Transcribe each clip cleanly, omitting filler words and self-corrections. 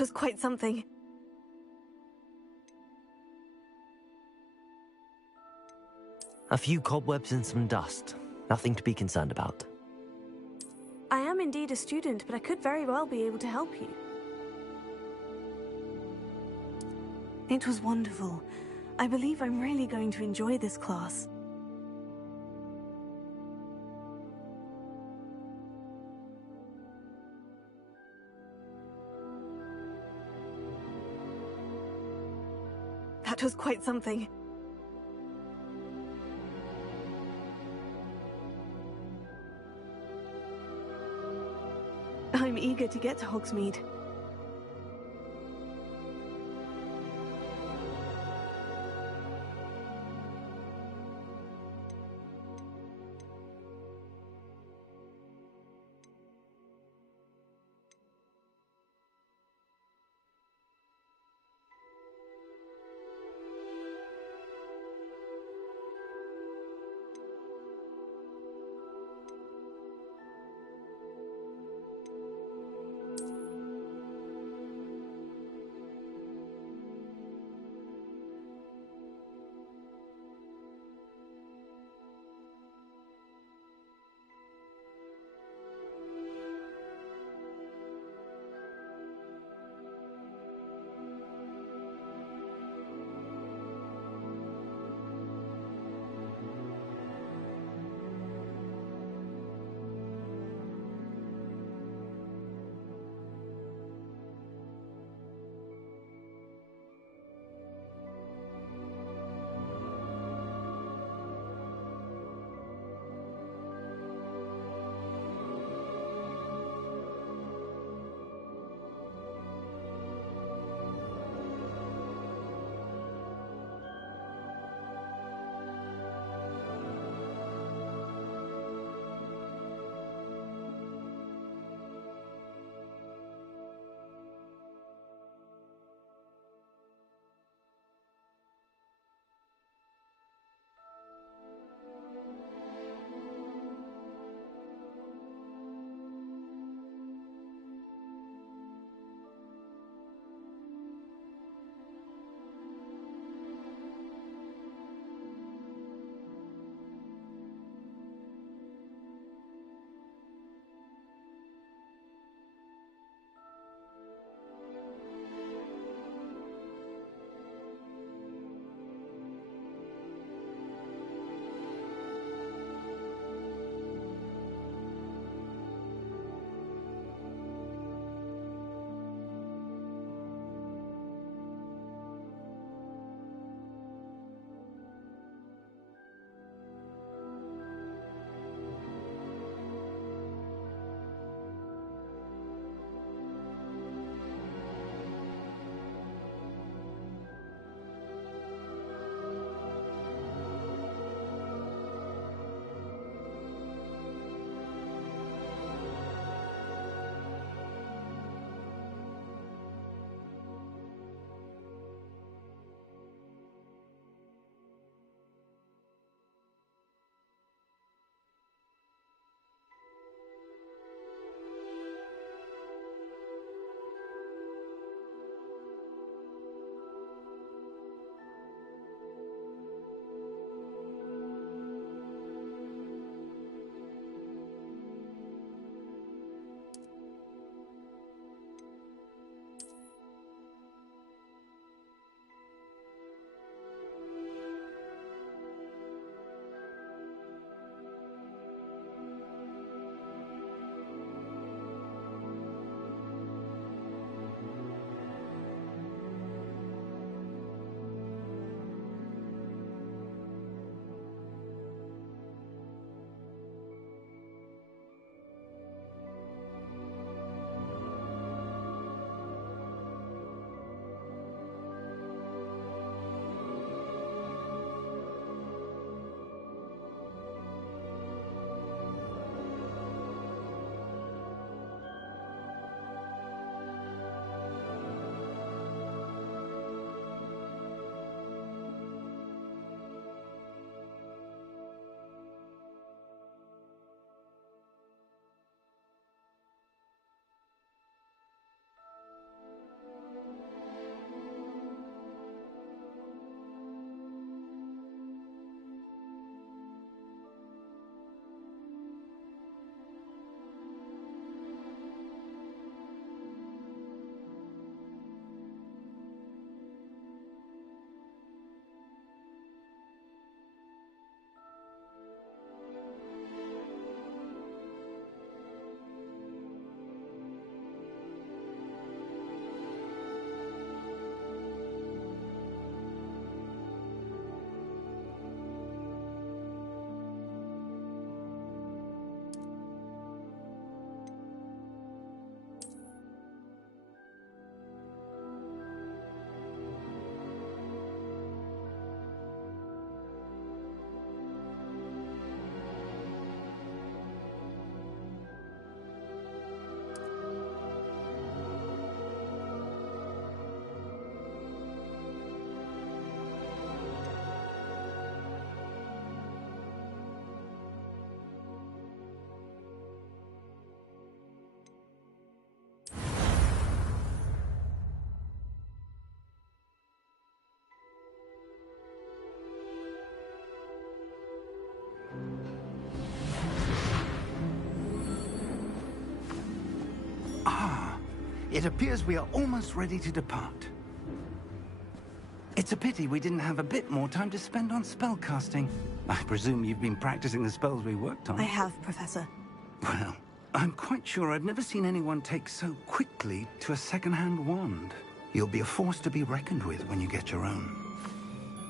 was quite something. A few cobwebs and some dust. Nothing to be concerned about. I am indeed a student, but I could very well be able to help you. It was wonderful. I believe I'm really going to enjoy this class. That was quite something. I'm eager to get to Hogsmeade. It appears we are almost ready to depart. It's a pity we didn't have a bit more time to spend on spellcasting. I presume you've been practicing the spells we worked on. I have, Professor. Well, I'm quite sure I've never seen anyone take so quickly to a second-hand wand. You'll be a force to be reckoned with when you get your own.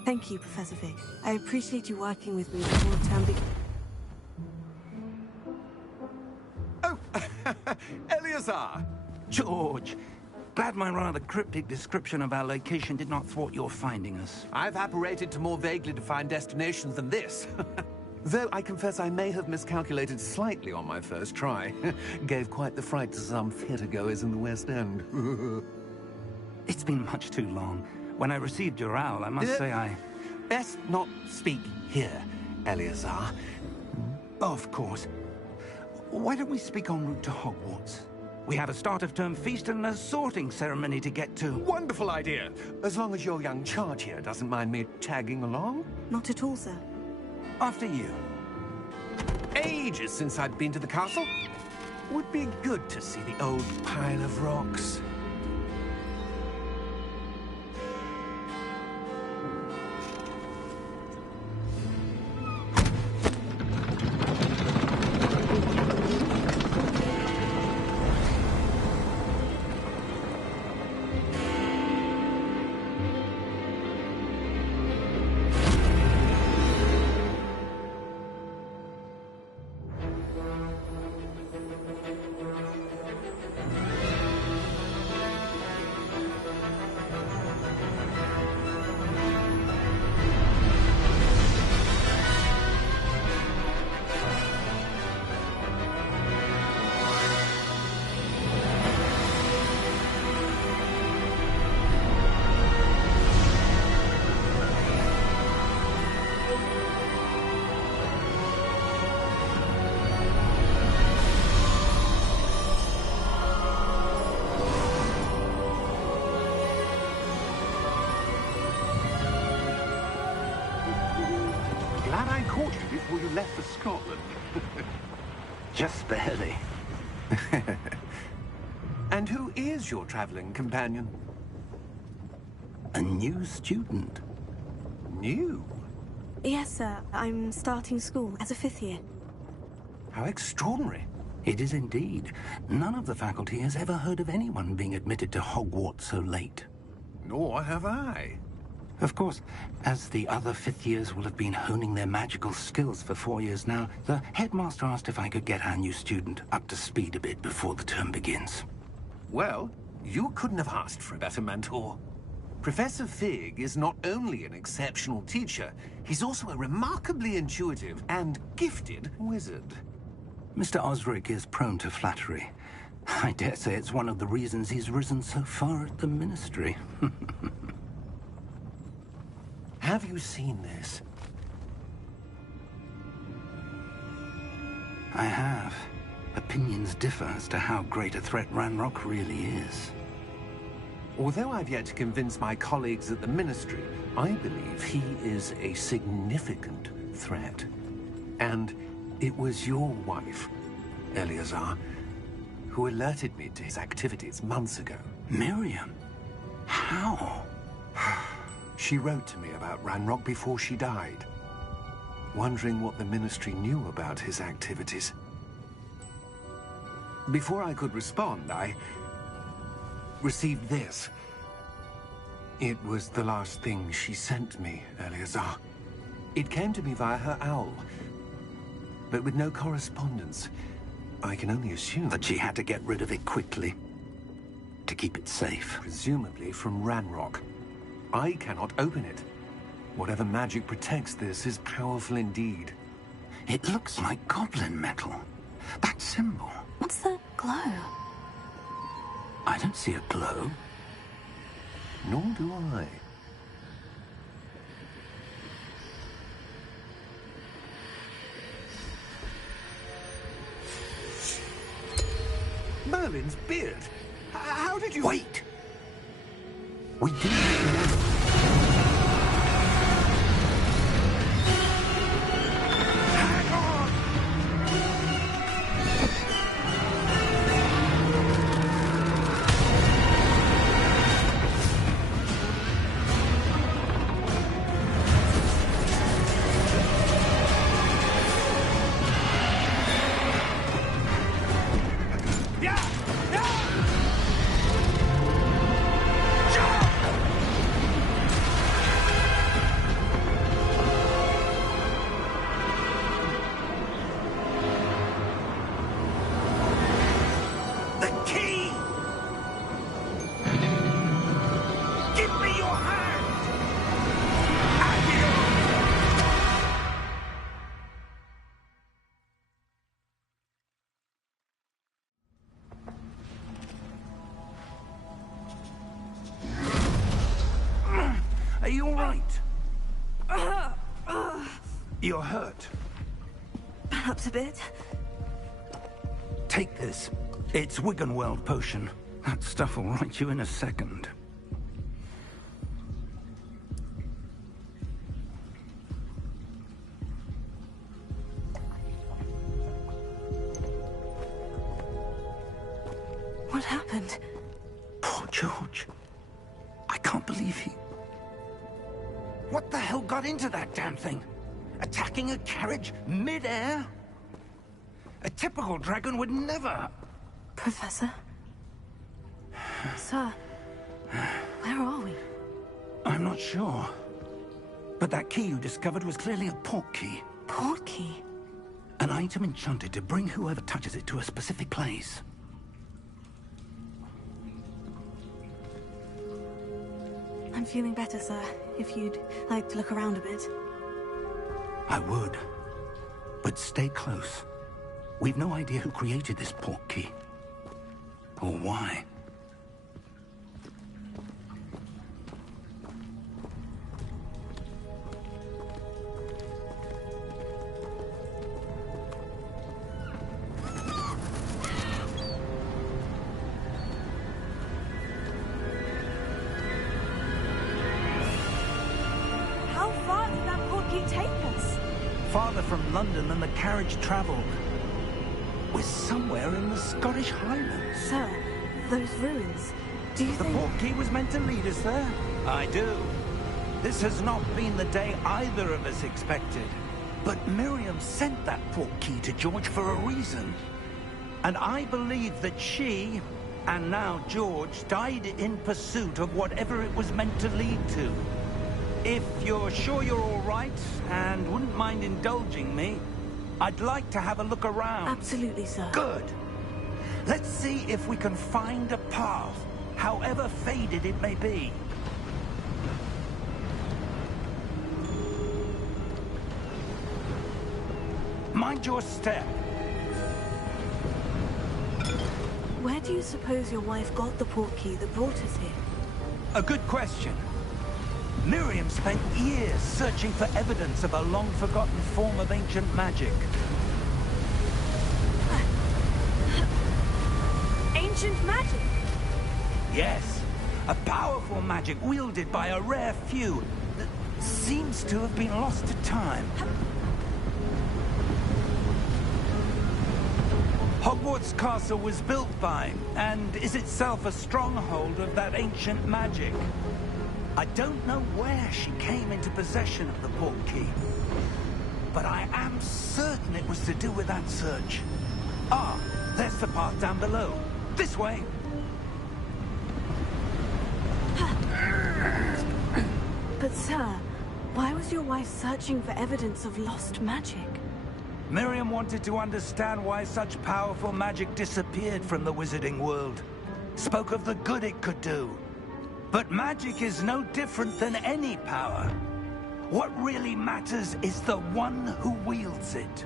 Thank you, Professor Fig. I appreciate you working with me before the term begins. Oh, Eleazar! George, glad my rather cryptic description of our location did not thwart your finding us. I've apparated to more vaguely defined destinations than this. Though I confess I may have miscalculated slightly on my first try. Gave quite the fright to some theatre-goers in the West End. It's been much too long. When I received your owl, I must say I... Best not speak here, Eleazar. Of course. Why don't we speak en route to Hogwarts? We have a start-of-term feast and a sorting ceremony to get to. Wonderful idea! As long as your young charge here doesn't mind me tagging along. Not at all, sir. After you. Ages since I'd been to the castle. Would be good to see the old pile of rocks. Glad I caught you before you left for Scotland. Just barely. And who is your traveling companion? A new student. New? Yes, sir. I'm starting school as a 5th year. How extraordinary. It is indeed. None of the faculty has ever heard of anyone being admitted to Hogwarts so late. Nor have I. Of course, as the other 5th years will have been honing their magical skills for 4 years now, the headmaster asked if I could get our new student up to speed a bit before the term begins. Well, you couldn't have asked for a better mentor. Professor Fig is not only an exceptional teacher, he's also a remarkably intuitive and gifted wizard. Mr. Osric is prone to flattery. I dare say it's one of the reasons he's risen so far at the Ministry. Have you seen this? I have. Opinions differ as to how great a threat Ranrock really is. Although I've yet to convince my colleagues at the Ministry, I believe he is a significant threat. And it was your wife, Eleazar, who alerted me to his activities months ago. Miriam? How? She wrote to me about Ranrock before she died, wondering what the Ministry knew about his activities. Before I could respond, I received this. It was the last thing she sent me, Eleazar. It came to me via her owl, but with no correspondence. I can only assume That she had to get rid of it quickly, to keep it safe. presumably from Ranrock. I cannot open it. Whatever magic protects this is powerful indeed. It looks like goblin metal. That symbol. What's that glow? I don't see a glow. Nor do I. Merlin's beard. How did you... Wait! We didn't know. Hang on! you all right? You're hurt. Perhaps a bit. Take this. It's Wiggenweld potion. That stuff will right you in a second. What happened? Poor George. I can't believe he... What the hell got into that damn thing? Attacking a carriage mid-air? A typical dragon would never... Professor? Sir, where are we? I'm not sure. But that key you discovered was clearly a port key. Port key? An item enchanted to bring whoever touches it to a specific place. I'm feeling better, sir. If you'd like to look around a bit. I would. But stay close. We've no idea who created this port key. Or why. How far did that port key take us? Farther from London than the carriage traveled. We're somewhere in the Scottish Highlands. Sir, those ruins. Do you The think... port key was meant to lead us there? I do. This has not been the day either of us expected. But Miriam sent that port key to George for a reason. And I believe that she, and now George, died in pursuit of whatever it was meant to lead to. If you're sure you're all right, and wouldn't mind indulging me, I'd like to have a look around. Absolutely, sir. Good. Let's see if we can find a path, however faded it may be. Mind your step. Where do you suppose your wife got the port key that brought us here? A good question. Miriam spent years searching for evidence of a long-forgotten form of ancient magic. Ancient magic? Yes, a powerful magic wielded by a rare few that seems to have been lost to time. Hogwarts Castle was built by, and is itself a stronghold of that ancient magic. I don't know where she came into possession of the port key, but I am certain it was to do with that search. Ah, there's the path down below. This way. But sir, why was your wife searching for evidence of lost magic? Miriam wanted to understand why such powerful magic disappeared from the wizarding world. Spoke of the good it could do. But magic is no different than any power. What really matters is the one who wields it.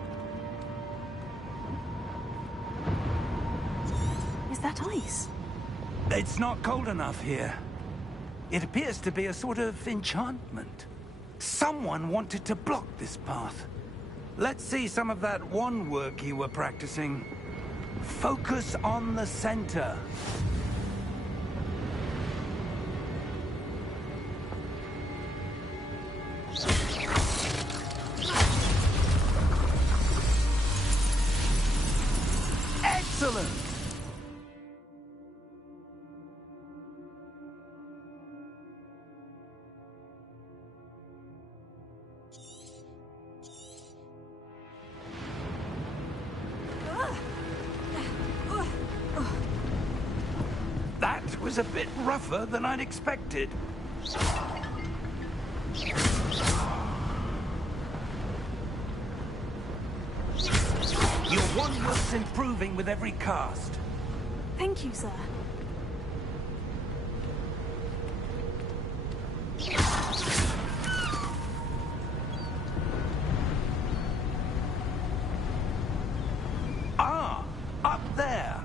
Is that ice? It's not cold enough here. It appears to be a sort of enchantment. Someone wanted to block this path. Let's see some of that wand work you were practicing. Focus on the center. Excellent! That was a bit rougher than I'd expected. Your wand work's improving with every cast. Thank you, sir. Ah, up there.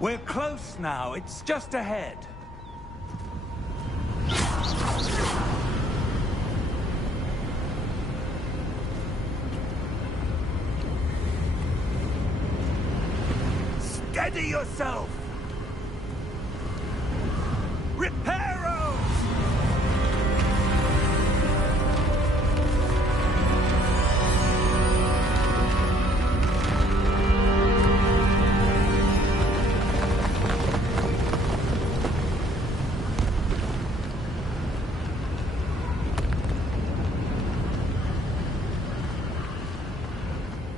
We're close now. It's just ahead. Steady yourself! Repairos!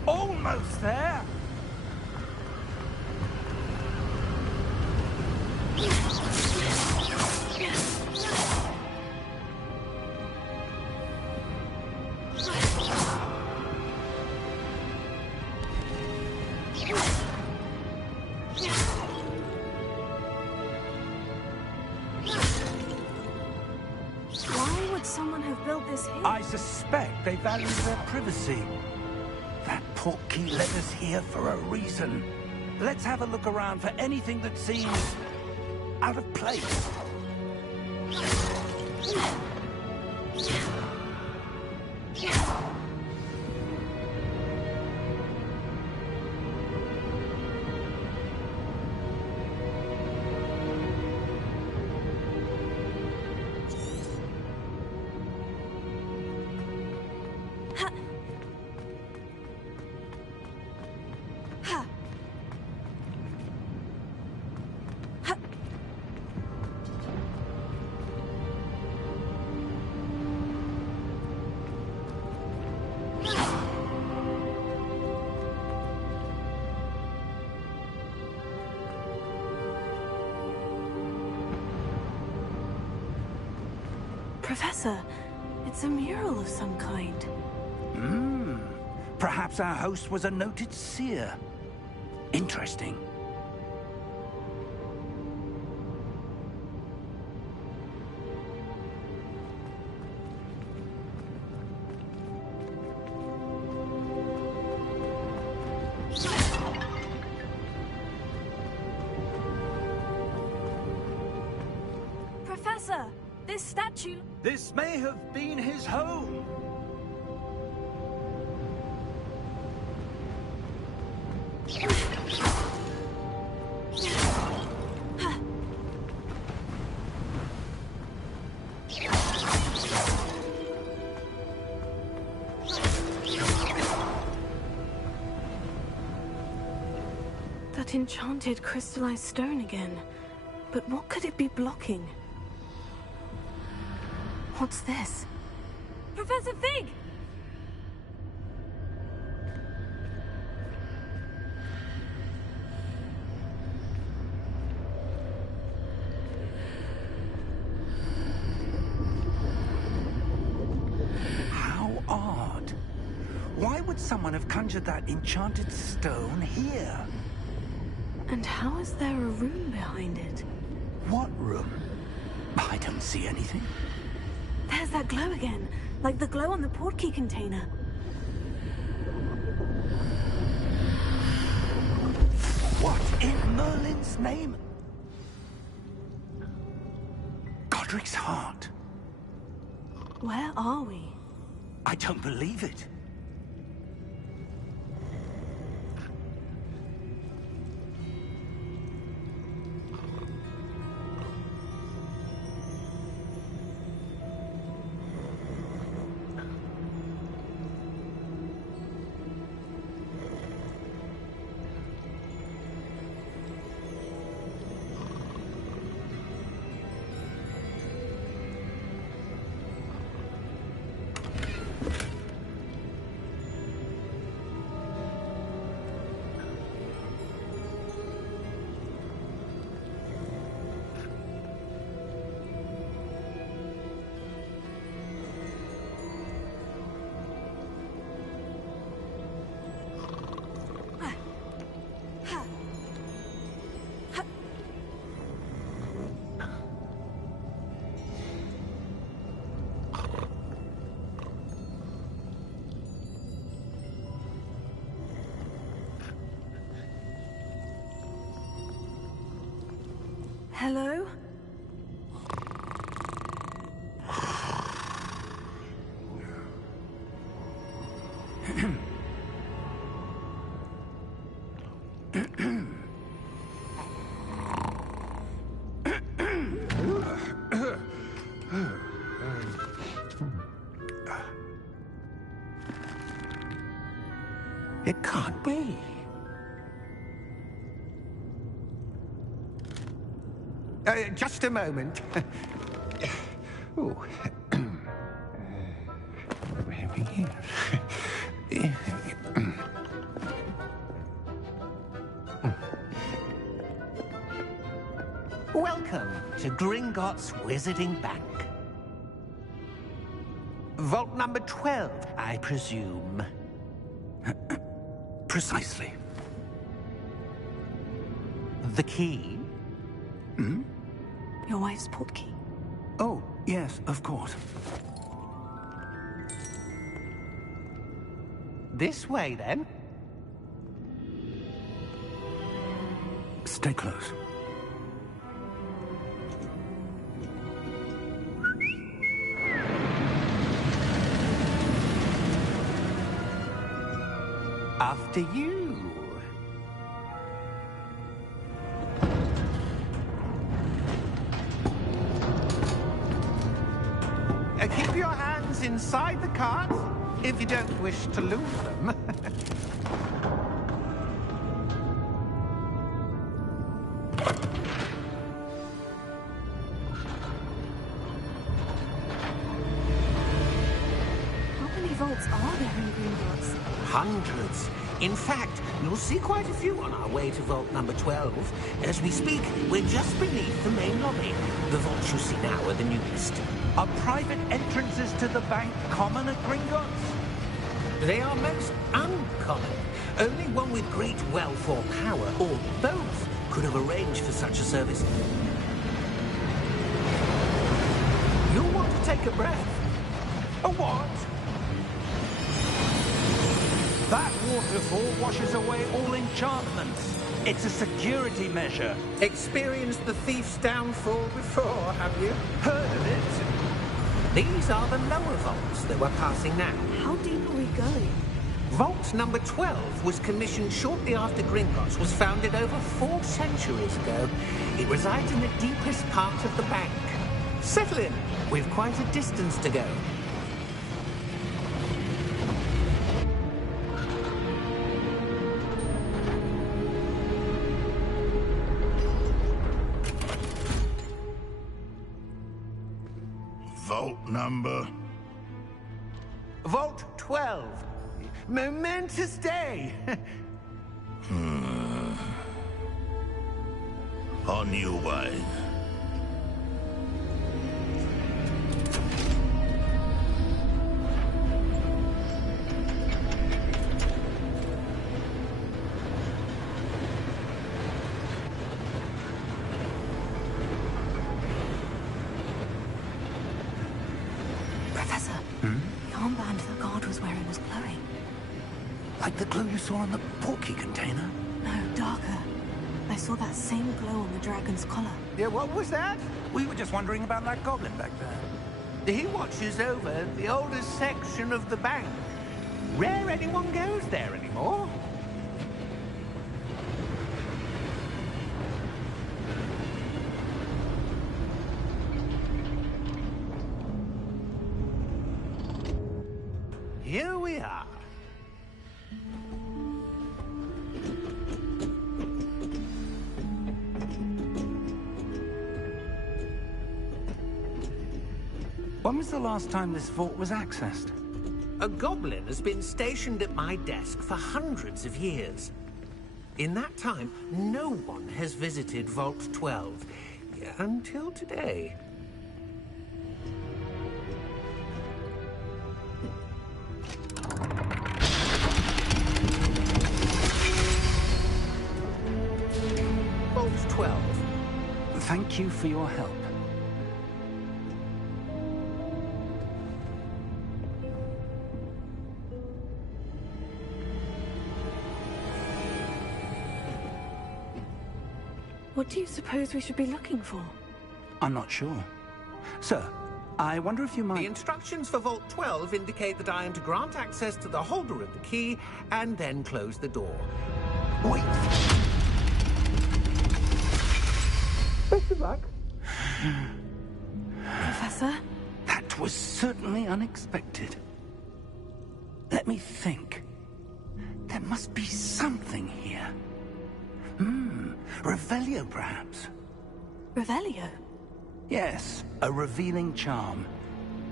Almost there! Why would someone have built this here? I suspect they value their privacy. That portkey led us here for a reason. Let's have a look around for anything that seems out of place. Professor, it's a mural of some kind. Perhaps our host was a noted seer. Interesting. Professor, this statue... This may have been his home. That enchanted crystallized stone again. But what could it be blocking? What's this? Professor Fig! How odd. Why would someone have conjured that enchanted stone here? And how is there a room behind it? What room? I don't see anything. There's that glow again, like the glow on the portkey container. What in Merlin's name? Godric's heart. Where are we? I don't believe it. Hello? It can't be. Just a moment. Oh. Where are we here? Welcome to Gringotts Wizarding Bank. Vault number 12, I presume. Precisely. The key? Hmm? Your wife's portkey. Oh, yes, of course. This way, then. Stay close. After you. Keep your hands inside the cart if you don't wish to lose them. How many vaults are there in Gringotts? Hundreds. In fact, you'll see quite a few on our way to vault number 12. As we speak, we're just beneath the main lobby. The vaults you see now are the newest. Are private entrances to the bank common at Gringotts? They are most uncommon. Only one with great wealth or power, or both, could have arranged for such a service. You'll want to take a breath. A what? That waterfall washes away all enchantments. It's a security measure. Experienced the thief's downfall before, have you? Heard of it? These are the lower vaults that we're passing now. How deep are we going? Vault number 12 was commissioned shortly after Gringotts was founded over 4 centuries ago. It resides in the deepest part of the bank. Settle in. We've quite a distance to go. Vault number? Vault 12. Momentous day. On your way. Professor, the armband the guard was wearing was glowing. Like the glow you saw on the portkey container? No, darker. I saw that same glow on the dragon's collar. Yeah, what was that? We were just wondering about that goblin back there. He watches over the oldest section of the bank. Rare anyone goes there anymore. Here we are. When was the last time this vault was accessed? A goblin has been stationed at my desk for hundreds of years. In that time, no one has visited Vault 12 until today. Vault 12. Thank you for your help. What do you suppose we should be looking for? I'm not sure. Sir, I wonder if you The might... instructions for Vault 12 indicate that I am to grant access to the holder of the key and then close the door. Wait! Best of luck. Professor? That was certainly unexpected. Let me think. There must be something here. Revelio, perhaps? Revelio? Yes, a revealing charm.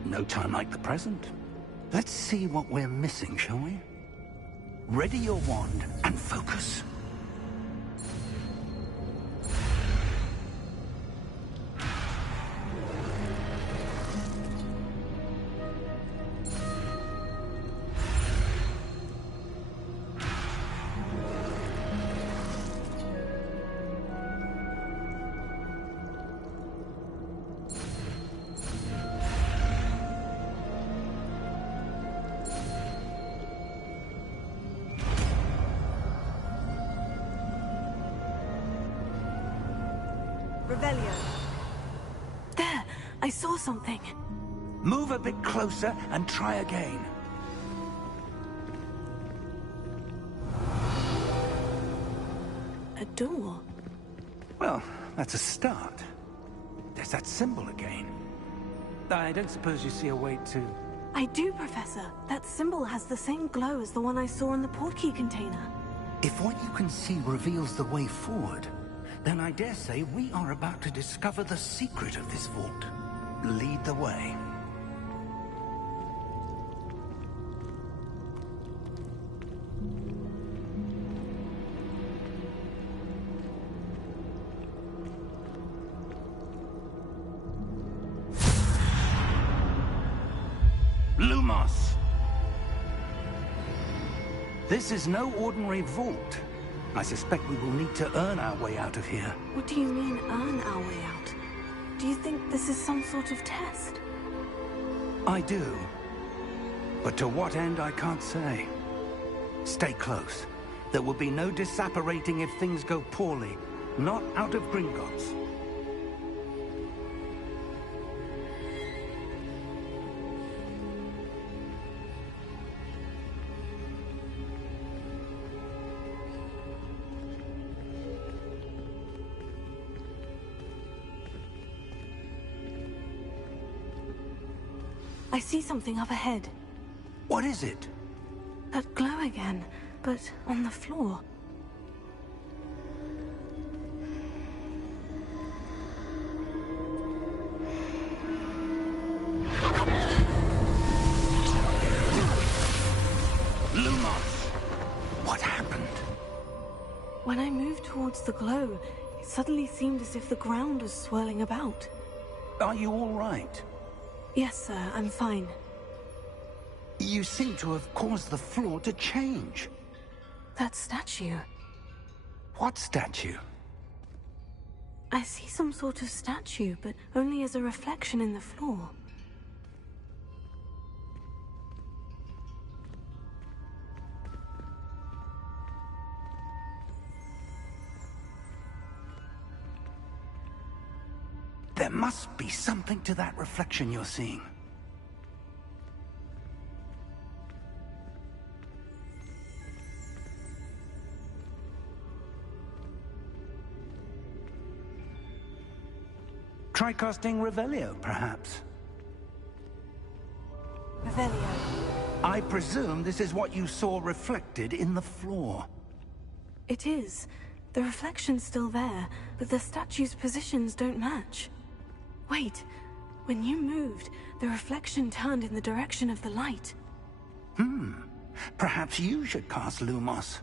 No time like the present. Let's see what we're missing, shall we? Ready your wand and focus. Revelio. There! I saw something. Move a bit closer and try again. A door. Well, that's a start. There's that symbol again. I don't suppose you see a way to... I do, Professor. That symbol has the same glow as the one I saw in the portkey container. If what you can see reveals the way forward, then I dare say we are about to discover the secret of this vault. Lead the way. Lumos! This is no ordinary vault. I suspect we will need to earn our way out of here. What do you mean, earn our way out? Do you think this is some sort of test? I do. But to what end, I can't say. Stay close. There will be no disapparating if things go poorly. Not out of Gringotts. I see something up ahead. What is it? That glow again, but on the floor. Lumos! What happened? When I moved towards the glow, it suddenly seemed as if the ground was swirling about. Are you all right? Yes, sir, I'm fine. You seem to have caused the floor to change. That statue. What statue? I see some sort of statue, but only as a reflection in the floor. There must be something to that reflection you're seeing. Try casting Revelio, perhaps. Revelio. I presume this is what you saw reflected in the floor. It is. The reflection's still there, but the statue's positions don't match. Wait, when you moved, the reflection turned in the direction of the light. Perhaps you should cast Lumos.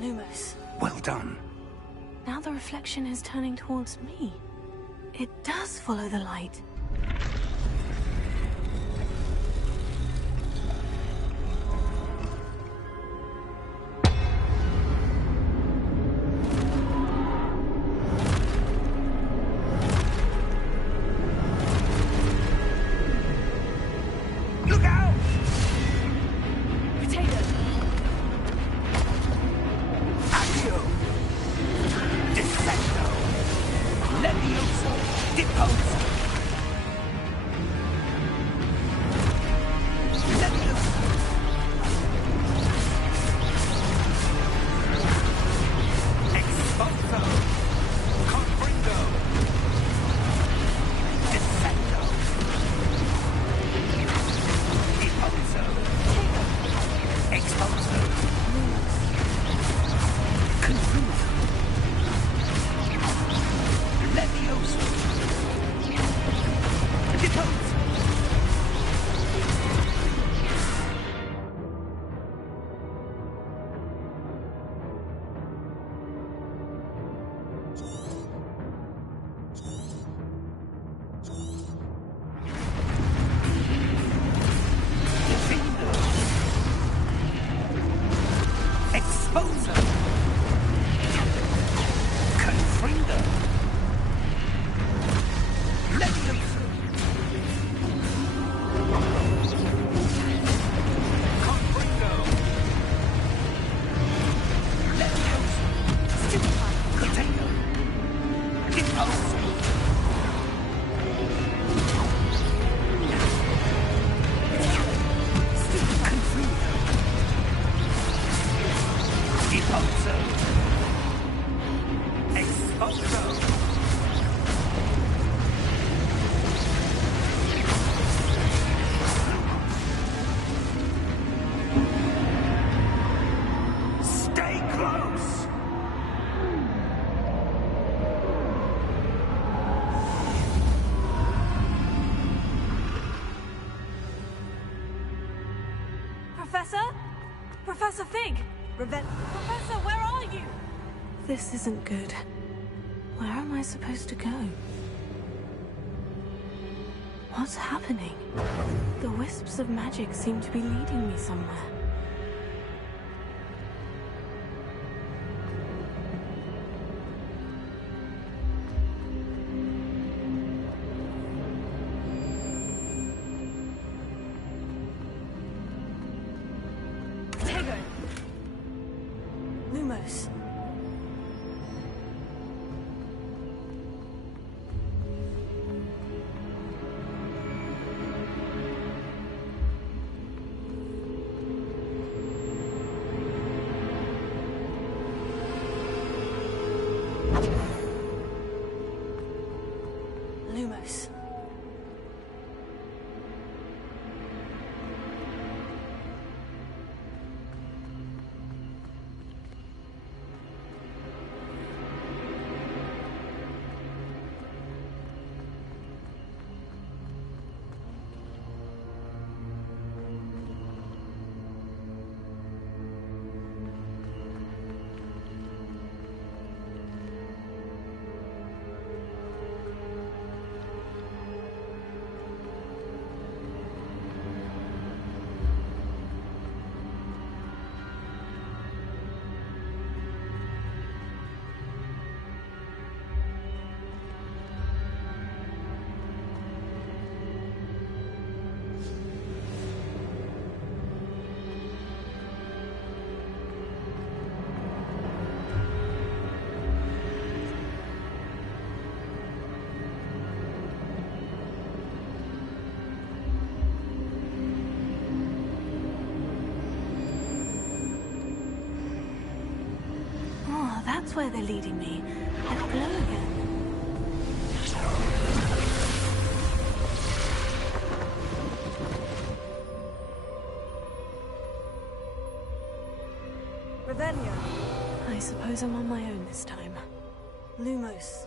Lumos. Well done. Now the reflection is turning towards me. It does follow the light. Look out! Potato! Accio! Descendo! Levioso! Deposo! Levioso! Exposo! Confringo! Descendo! Deposo! Exposo! Confringo! Levioso! Deposo! Defendo! Exposo! Confringo! Levioso! Confringo! Levioso! Potato! Deposo! Confringo! Deposo! Exposo! Stay close! Professor? Professor Fig! Professor, where are you? This isn't good. Where am I supposed to go? What's happening? The wisps of magic seem to be leading me somewhere. Tego! Lumos. Lumos. That's where they're leading me. Let glow again. Revelio. I suppose I'm on my own this time. Lumos.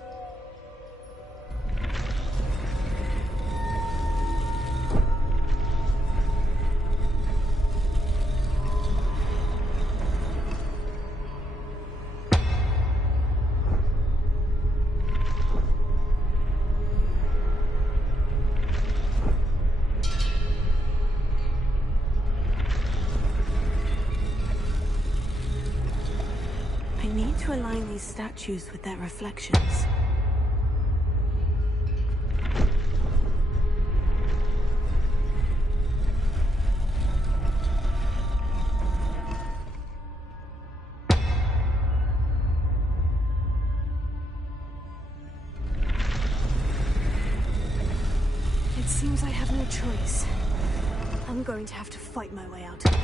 I need to align these statues with their reflections. It seems I have no choice. I'm going to have to fight my way out of it.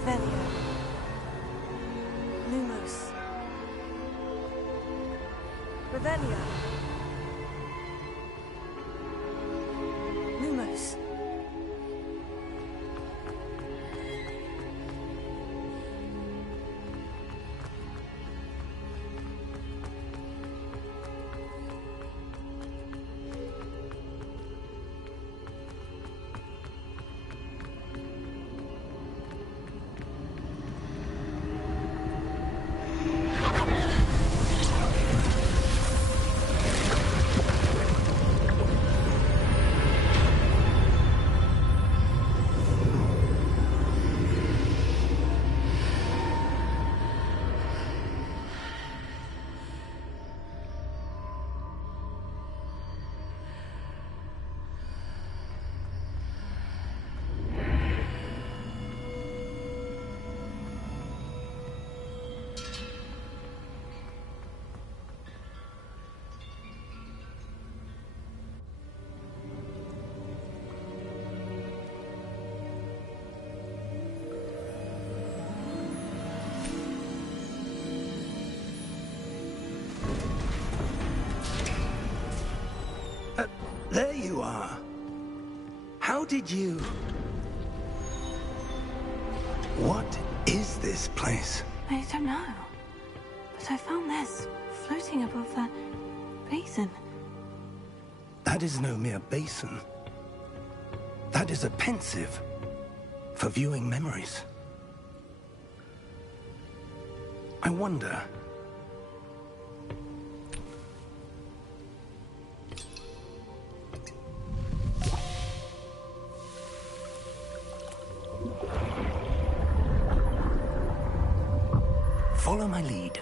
Revelio. Lumos. Revelio. Lumos. There you are. How did you... What is this place? I don't know. But I found this floating above that basin. That is no mere basin. That is a pensive for viewing memories. I wonder... Follow my lead.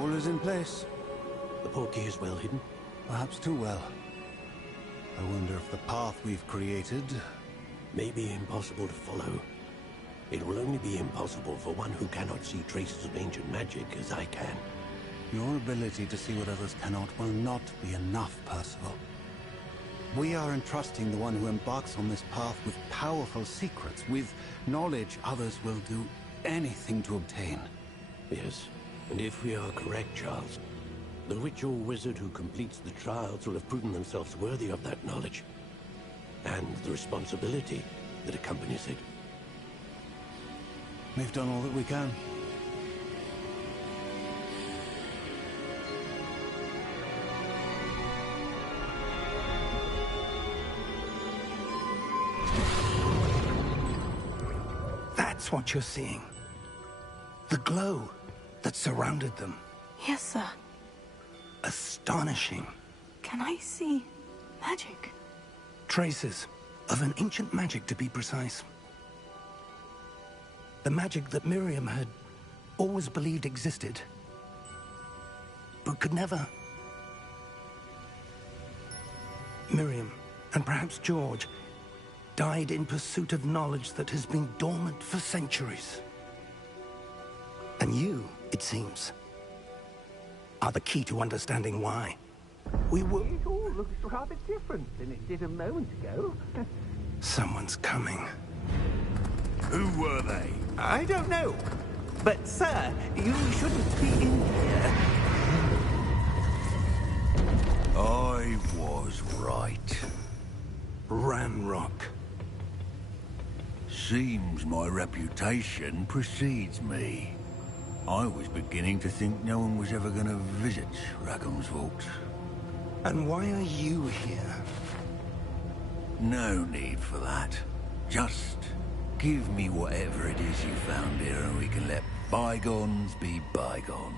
All is in place. The portkey is well hidden? Perhaps too well. I wonder if the path we've created... may be impossible to follow. It will only be impossible for one who cannot see traces of ancient magic as I can. Your ability to see what others cannot will not be enough, Percival. We are entrusting the one who embarks on this path with powerful secrets, with knowledge others will do anything to obtain. Yes, and if we are correct, Charles, the witch or wizard who completes the trials will have proven themselves worthy of that knowledge, and the responsibility that accompanies it. We've done all that we can. That's what you're seeing. The glow that surrounded them. Yes, sir. Astonishing. Can I see magic? Traces of an ancient magic, to be precise. The magic that Miriam had always believed existed, but could never. Miriam, and perhaps George, died in pursuit of knowledge that has been dormant for centuries. And you, it seems, are the key to understanding why. We were... It all looks rather different than it did a moment ago. Someone's coming. Who were they? I don't know. But, sir, you shouldn't be in here. I was right. Ranrock. Seems my reputation precedes me. I was beginning to think no one was ever going to visit Rackham's vault. And why are you here? No need for that. Just give me whatever it is you found here and we can let bygones be bygones.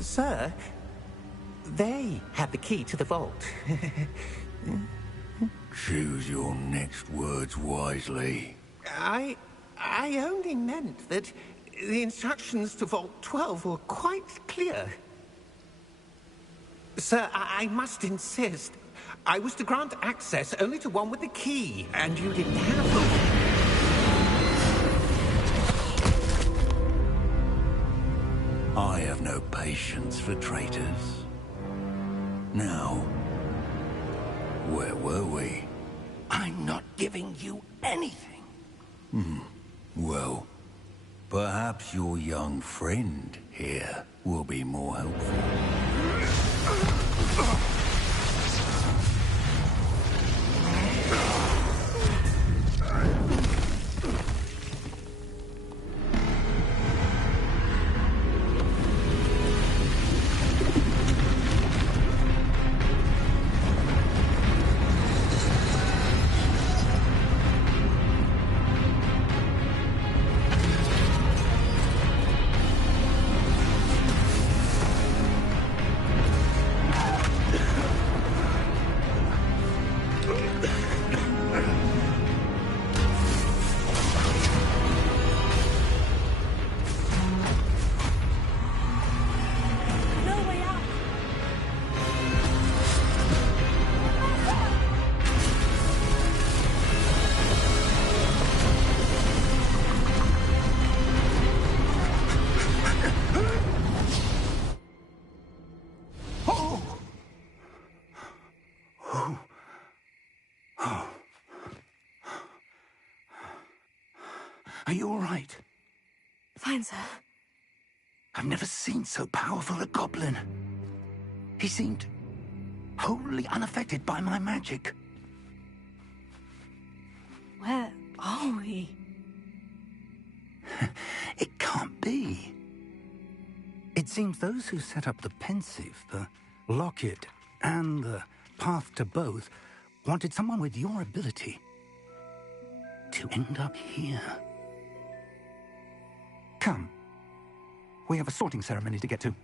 Sir, they have the key to the vault. Choose your next words wisely. I only meant that the instructions to Vault 12 were quite clear. Sir, I must insist. I was to grant access only to one with the key, and you didn't have them. I have no patience for traitors. Now, where were we? I'm not giving you anything. Well, perhaps your young friend here will be more helpful. Are you all right? Fine, sir. I've never seen so powerful a goblin. He seemed wholly unaffected by my magic. Where are we? It can't be. It seems those who set up the pensive, the locket, and the path to both wanted someone with your ability to end up here. Come. We have a sorting ceremony to get to.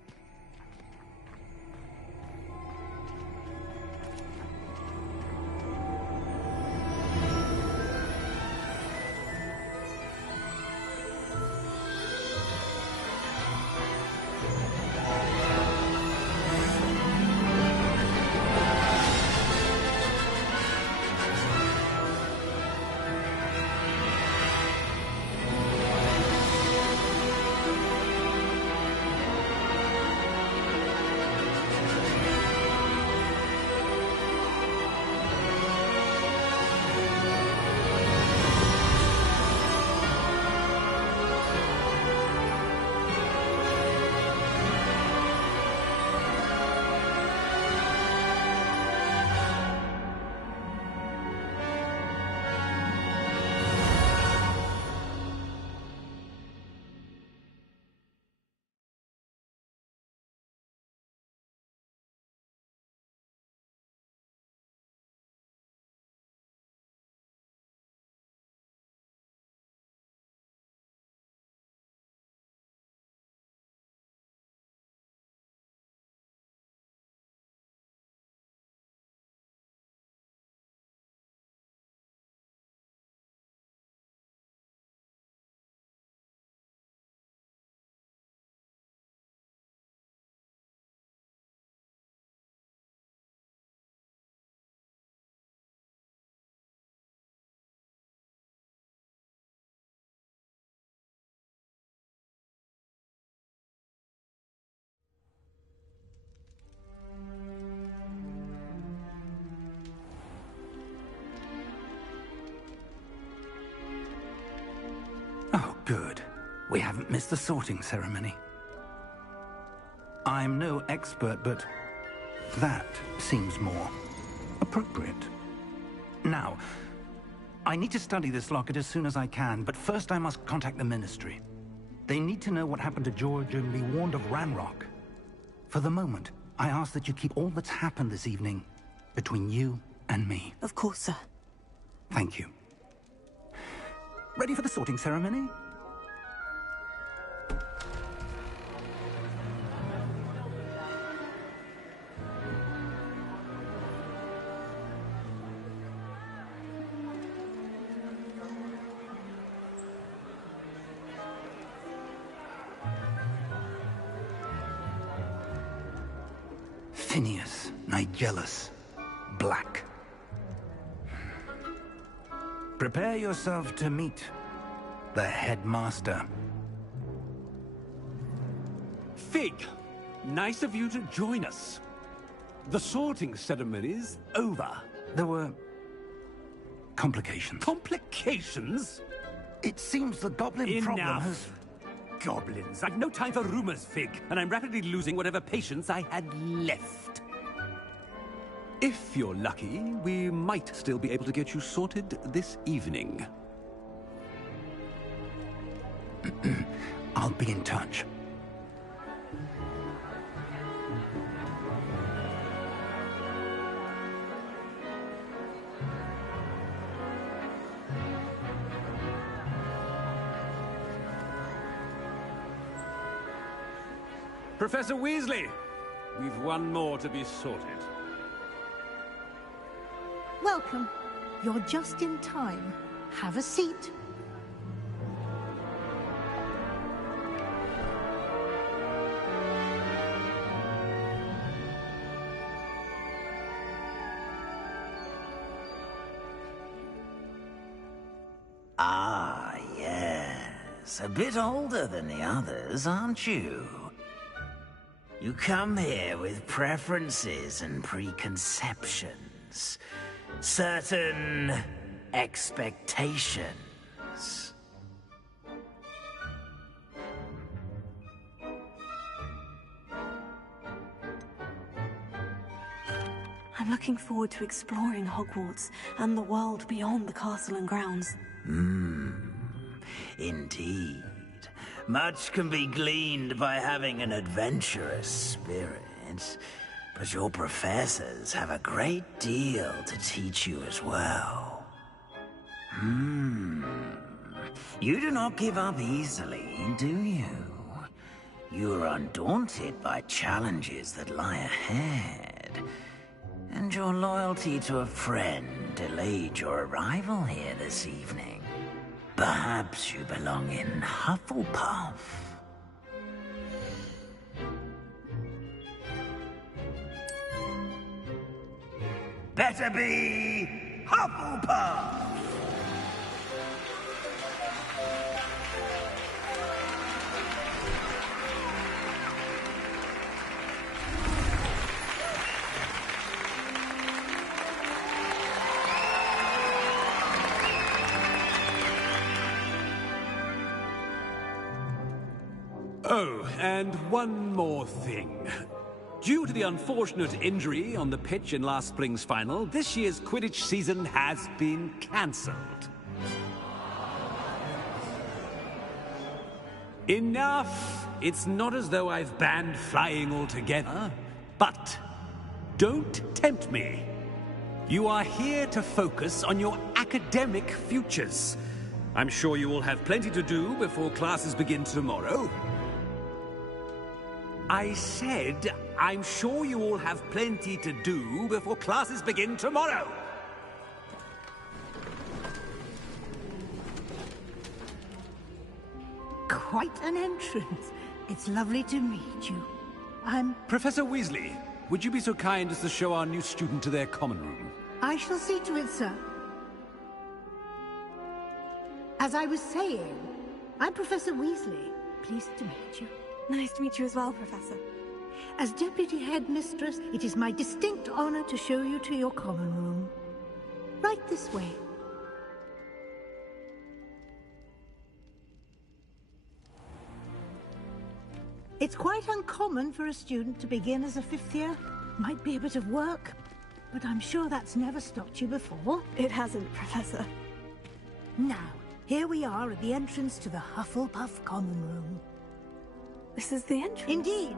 Good. We haven't missed the sorting ceremony. I'm no expert, but that seems more appropriate. Now, I need to study this locket as soon as I can, but first I must contact the Ministry. They need to know what happened to George and be warned of Ranrock. For the moment, I ask that you keep all that's happened this evening between you and me. Of course, sir. Thank you. Ready for the sorting ceremony? Phineas, Nigellus, Black. Prepare yourself to meet the headmaster. Fig, nice of you to join us. The sorting ceremony's over. There were complications. Complications? It seems the goblin problem has... Goblins. I've no time for rumors, Fig, and I'm rapidly losing whatever patience I had left. If you're lucky, we might still be able to get you sorted this evening. I'll be in touch. Professor Weasley, we've one more to be sorted. Welcome. You're just in time. Have a seat. Ah, yes. A bit older than the others, aren't you? You come here with preferences and preconceptions. Certain expectations. I'm looking forward to exploring Hogwarts and the world beyond the castle and grounds. Indeed. Much can be gleaned by having an adventurous spirit, but your professors have a great deal to teach you as well. You do not give up easily, do you? You are undaunted by challenges that lie ahead, and your loyalty to a friend delayed your arrival here this evening. Perhaps you belong in Hufflepuff. Better be Hufflepuff! Oh, and one more thing. Due to the unfortunate injury on the pitch in last spring's final, this year's Quidditch season has been cancelled. Enough! It's not as though I've banned flying altogether, but don't tempt me. You are here to focus on your academic futures. I'm sure you will have plenty to do before classes begin tomorrow. I said, I'm sure you all have plenty to do before classes begin tomorrow. Quite an entrance. It's lovely to meet you. Professor Weasley, would you be so kind as to show our new student to their common room? I shall see to it, sir. As I was saying, I'm Professor Weasley. Pleased to meet you. Nice to meet you as well, Professor. As Deputy Headmistress, it is my distinct honor to show you to your common room. Right this way. It's quite uncommon for a student to begin as a fifth year. Might be a bit of work, but I'm sure that's never stopped you before. It hasn't, Professor. Now, here we are at the entrance to the Hufflepuff Common Room. This is the entrance? Indeed.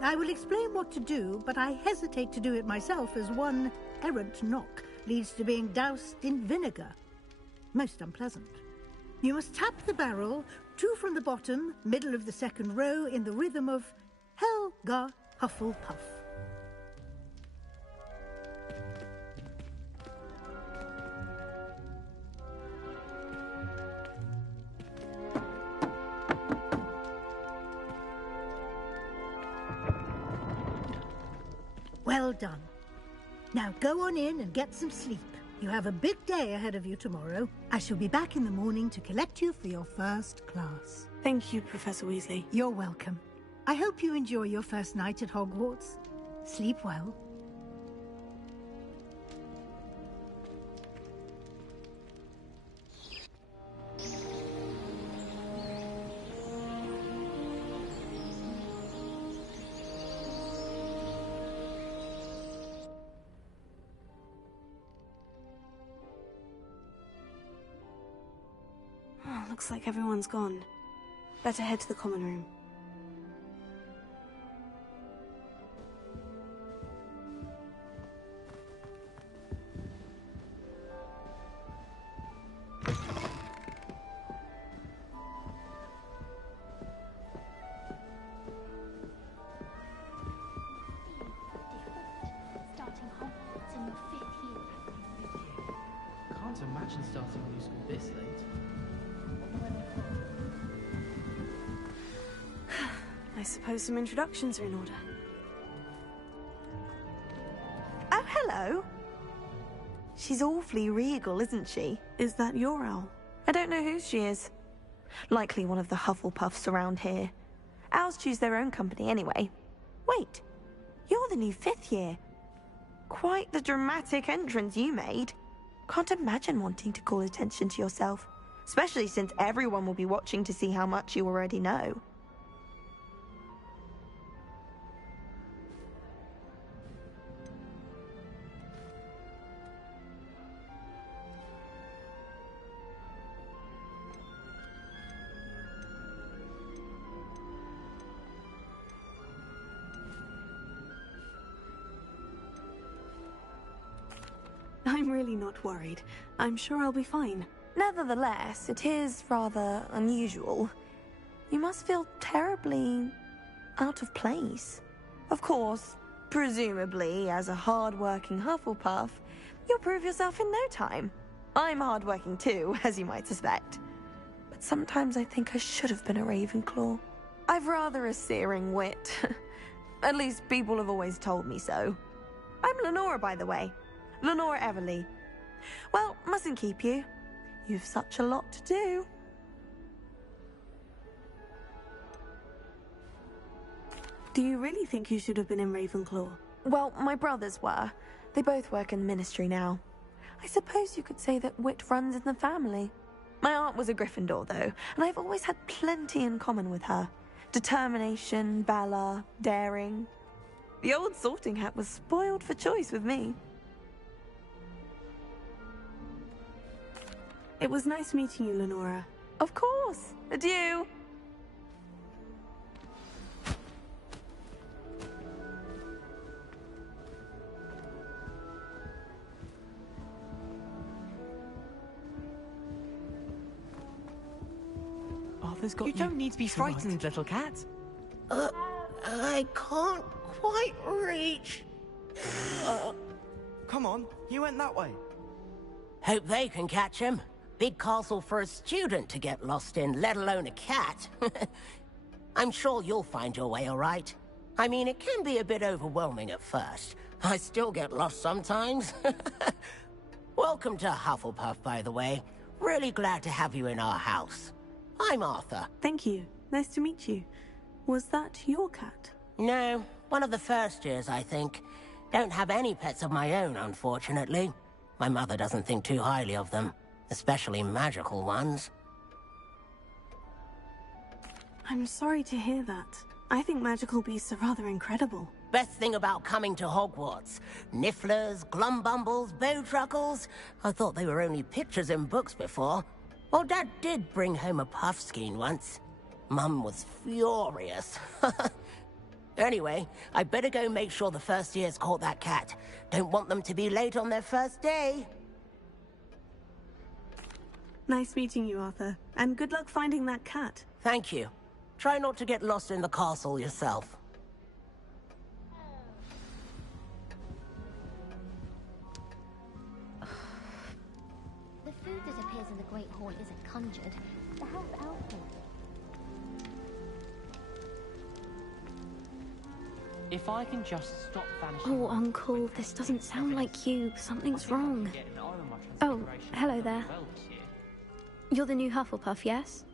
I will explain what to do, but I hesitate to do it myself as one errant knock leads to being doused in vinegar. Most unpleasant. You must tap the barrel, 2 from the bottom, middle of the second row, in the rhythm of Helga Hufflepuff. Well done. Now go on in and get some sleep. You have a big day ahead of you tomorrow. I shall be back in the morning to collect you for your first class. Thank you, Professor Weasley. You're welcome. I hope you enjoy your first night at Hogwarts. Sleep well. Looks like everyone's gone. Better head to the common room. Can't imagine starting a new school this late. I suppose some introductions are in order. Oh, hello. She's awfully regal, isn't she? Is that your owl? I don't know who she is. Likely one of the Hufflepuffs around here. Owls choose their own company anyway. Wait, you're the new 5th year. Quite the dramatic entrance you made. Can't imagine wanting to call attention to yourself, especially since everyone will be watching to see how much you already know. I'm really not worried. I'm sure I'll be fine. Nevertheless, it is rather unusual. You must feel terribly out of place. Of course, presumably, as a hard-working Hufflepuff, you'll prove yourself in no time. I'm hard-working too, as you might suspect. But sometimes I think I should have been a Ravenclaw. I've rather a searing wit. At least people have always told me so. I'm Lenora, by the way. Lenora Everly. Well, mustn't keep you. You've such a lot to do. Do you really think you should have been in Ravenclaw? Well, my brothers were. They both work in the Ministry now. I suppose you could say that wit runs in the family. My aunt was a Gryffindor, though, and I've always had plenty in common with her. Determination, valor, daring. The old sorting hat was spoiled for choice with me. It was nice meeting you, Lenora. Of course. Adieu. You don't need to be frightened, little cat. I can't quite reach. Come on, you went that way. Hope they can catch him. Big castle for a student to get lost in, let alone a cat. I'm sure you'll find your way all right. I mean, it can be a bit overwhelming at first. I still get lost sometimes. Welcome to Hufflepuff, by the way. Really glad to have you in our house. I'm Arthur. Thank you. Nice to meet you. Was that your cat? No, one of the first years, I think. Don't have any pets of my own, unfortunately. My mother doesn't think too highly of them, especially magical ones. I'm sorry to hear that. I think magical beasts are rather incredible. Best thing about coming to Hogwarts. Nifflers, glumbumbles, bowtruckles. I thought they were only pictures in books before. Well, Dad did bring home a puffskein once. Mum was furious. Anyway, I better go make sure the first years caught that cat. Don't want them to be late on their first day. Nice meeting you, Arthur. And good luck finding that cat. Thank you. Try not to get lost in the castle yourself. The food that appears in the Great Hall isn't conjured. The house elf. If I can just stop vanishing... Oh, Uncle, this doesn't sound like you. Something's wrong. Oh, hello there. You're the new Hufflepuff, yes?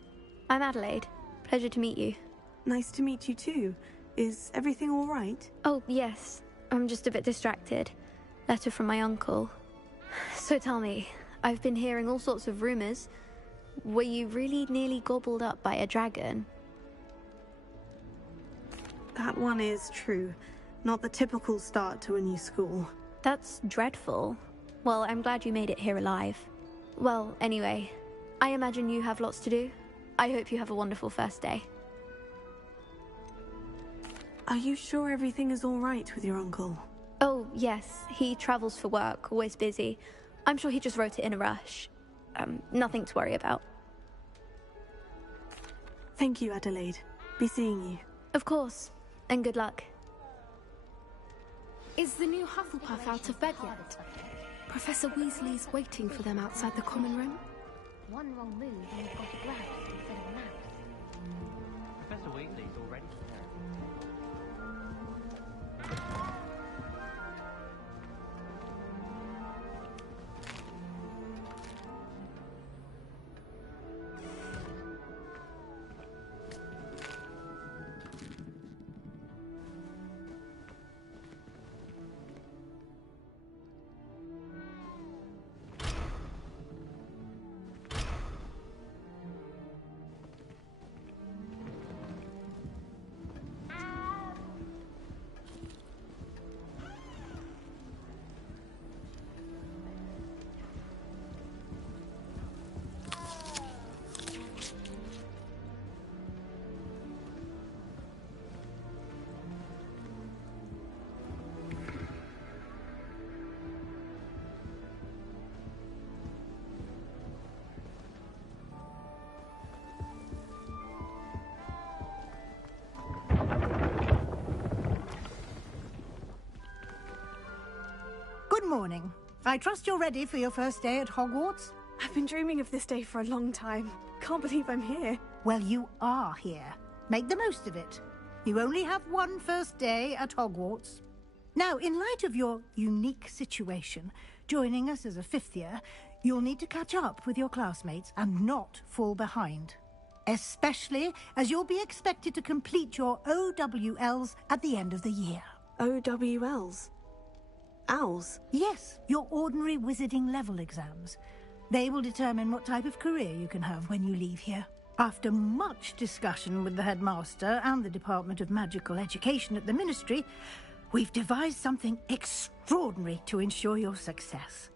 I'm Adelaide. Pleasure to meet you. Nice to meet you too. Is everything all right? Oh, yes. I'm just a bit distracted. Letter from my uncle. So tell me, I've been hearing all sorts of rumors. Were you really nearly gobbled up by a dragon? That one is true. Not the typical start to a new school. That's dreadful. Well, I'm glad you made it here alive. Well, anyway, I imagine you have lots to do. I hope you have a wonderful first day. Are you sure everything is all right with your uncle? Oh, yes. He travels for work, always busy. I'm sure he just wrote it in a rush. Nothing to worry about. Thank you, Adelaide. Be seeing you. Of course. And good luck. Is the new Hufflepuff out of bed yet? Professor Weasley's waiting for them outside the common room. One wrong move and you've got a grass instead of a mouse. Professor Weasley's already there. Good morning. I trust you're ready for your first day at Hogwarts? I've been dreaming of this day for a long time. Can't believe I'm here. Well, you are here. Make the most of it. You only have one first day at Hogwarts. Now, in light of your unique situation, joining us as a fifth year, you'll need to catch up with your classmates and not fall behind. Especially as you'll be expected to complete your OWLs at the end of the year. OWLs? Owls? Yes, your ordinary wizarding level exams. They will determine what type of career you can have when you leave here. After much discussion with the headmaster and the Department of Magical Education at the Ministry, we've devised something extraordinary to ensure your success.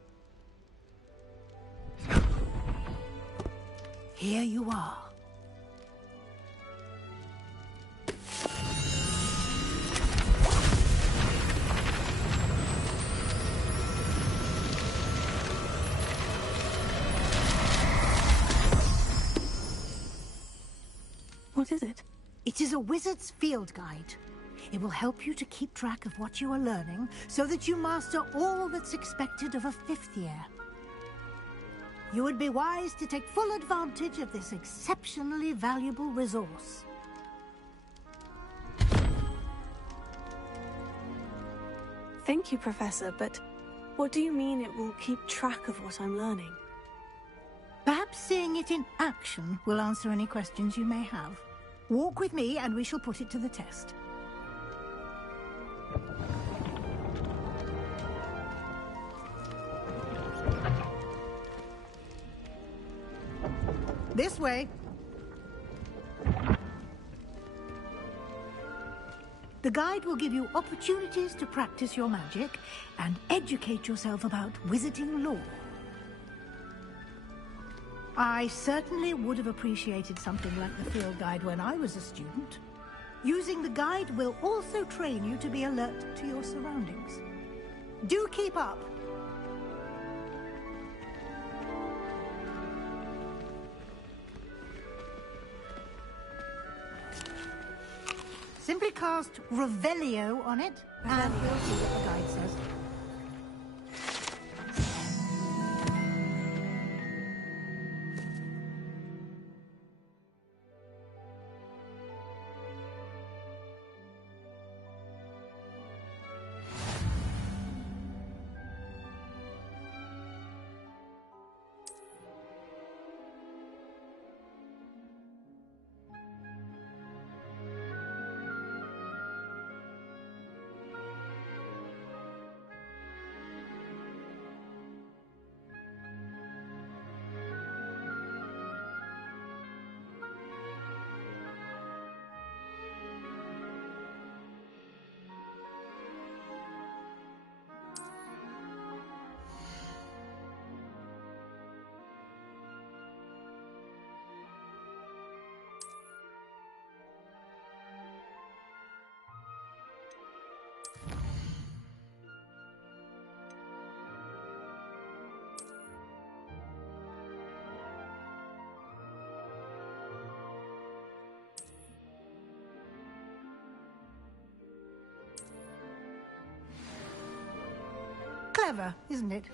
Here you are. What is it? It is a wizard's field guide. It will help you to keep track of what you are learning so that you master all that's expected of a fifth year. You would be wise to take full advantage of this exceptionally valuable resource. Thank you, Professor, but what do you mean it will keep track of what I'm learning? Perhaps seeing it in action will answer any questions you may have. Walk with me and we shall put it to the test. This way. The guide will give you opportunities to practice your magic and educate yourself about wizarding lore. I certainly would have appreciated something like the field guide when I was a student. Using the guide will also train you to be alert to your surroundings. Do keep up! Simply cast Revelio on it, and we'll see what the guide says. Clever, isn't it?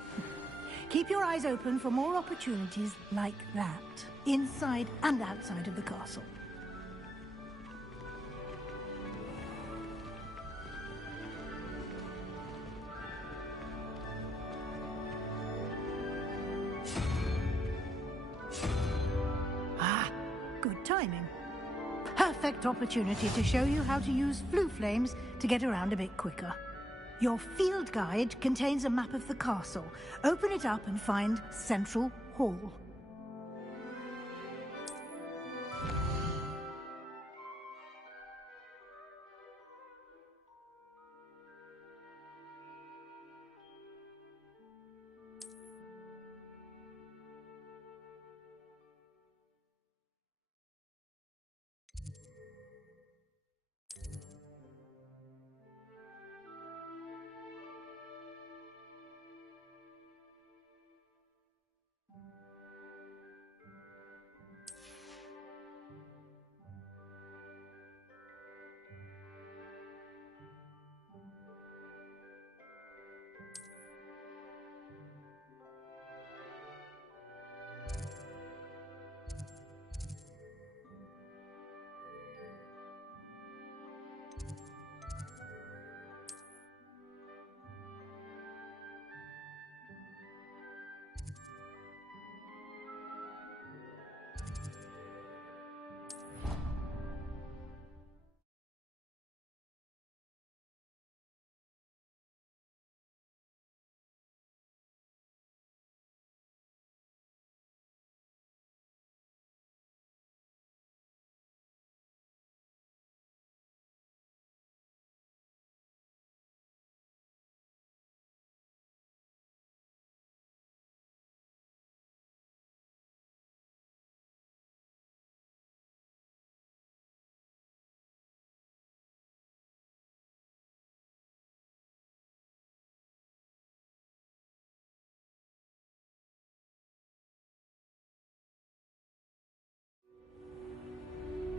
Keep your eyes open for more opportunities like that, inside and outside of the castle. Ah, good timing. Perfect opportunity to show you how to use flue flames to get around a bit quicker. Your field guide contains a map of the castle. Open it up and find Central Hall.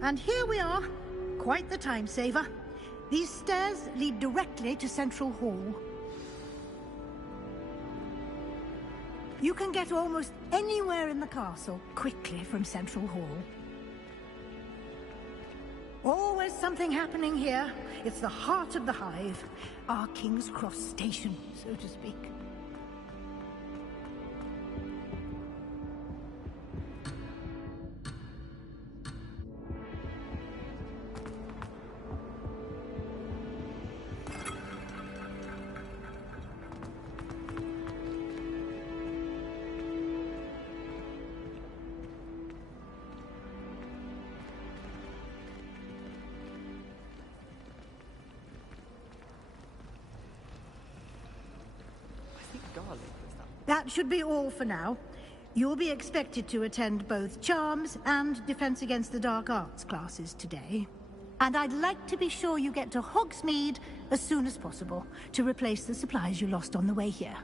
And here we are. Quite the time saver. These stairs lead directly to Central Hall. You can get almost anywhere in the castle quickly from Central Hall. Always something happening here. It's the heart of the Hive. Our King's Cross station, so to speak. That should be all for now. You'll be expected to attend both Charms and Defense Against the Dark Arts classes today. And I'd like to be sure you get to Hogsmeade as soon as possible to replace the supplies you lost on the way here.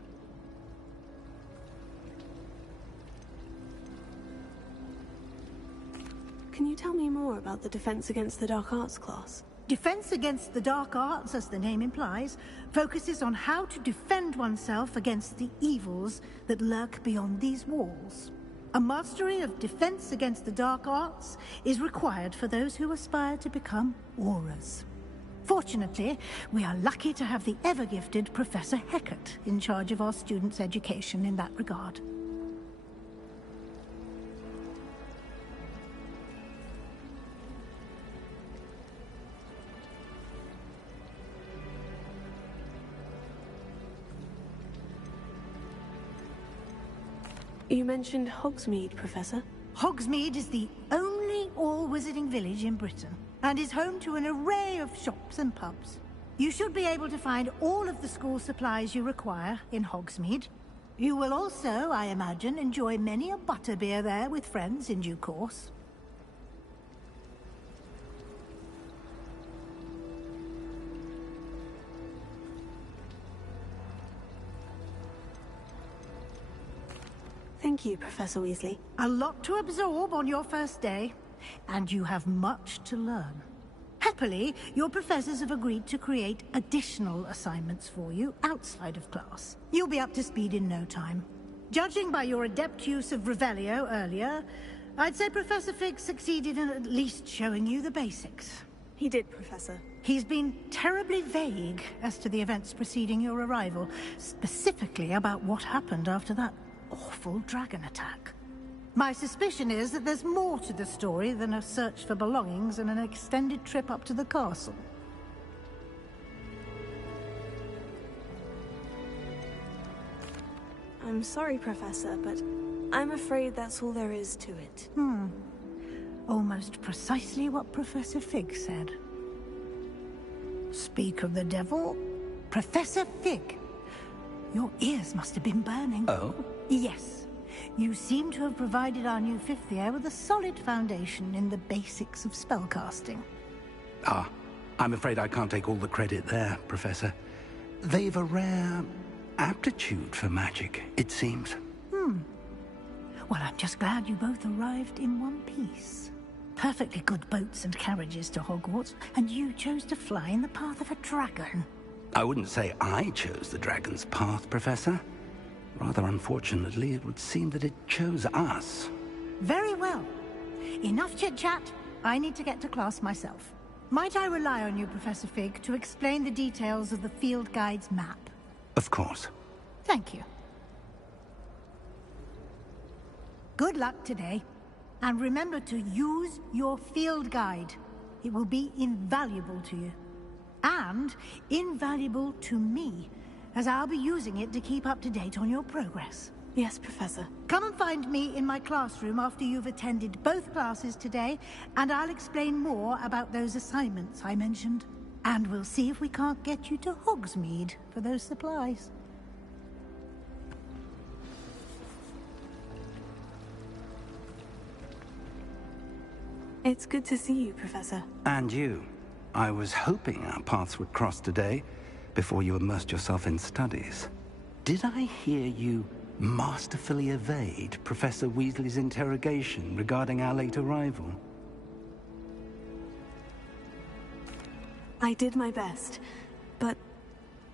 Can you tell me more about the Defense Against the Dark Arts class? Defense Against the Dark Arts, as the name implies, focuses on how to defend oneself against the evils that lurk beyond these walls. A mastery of Defense Against the Dark Arts is required for those who aspire to become Aurors. Fortunately, we are lucky to have the ever-gifted Professor Hecat in charge of our students' education in that regard. You mentioned Hogsmeade, Professor. Hogsmeade is the only all-wizarding village in Britain, and is home to an array of shops and pubs. You should be able to find all of the school supplies you require in Hogsmeade. You will also, I imagine, enjoy many a butterbeer there with friends in due course. Thank you, Professor Weasley. A lot to absorb on your first day, and you have much to learn. Happily, your professors have agreed to create additional assignments for you outside of class. You'll be up to speed in no time. Judging by your adept use of Revelio earlier, I'd say Professor Fig succeeded in at least showing you the basics. He did, Professor. He's been terribly vague as to the events preceding your arrival, specifically about what happened after that awful dragon attack. My suspicion is that there's more to the story than a search for belongings and an extended trip up to the castle. I'm sorry, Professor, but I'm afraid that's all there is to it. Almost precisely what Professor Fig said. Speak of the devil, Professor Fig. Your ears must have been burning. Oh? Yes. You seem to have provided our new fifth year with a solid foundation in the basics of spellcasting. Ah, I'm afraid I can't take all the credit there, Professor. They've a rare aptitude for magic, it seems. Well, I'm just glad you both arrived in one piece. Perfectly good boats and carriages to Hogwarts, and you chose to fly in the path of a dragon. I wouldn't say I chose the dragon's path, Professor. Rather unfortunately, it would seem that it chose us. Very well. Enough chit-chat. I need to get to class myself. Might I rely on you, Professor Fig, to explain the details of the field guide's map? Of course. Thank you. Good luck today. And remember to use your field guide. It will be invaluable to you. And invaluable to me, as I'll be using it to keep up to date on your progress. Yes, Professor. Come and find me in my classroom after you've attended both classes today, and I'll explain more about those assignments I mentioned. And we'll see if we can't get you to Hogsmeade for those supplies. It's good to see you, Professor. And you. I was hoping our paths would cross today, before you immersed yourself in studies. Did I hear you masterfully evade Professor Weasley's interrogation regarding our late arrival? I did my best, but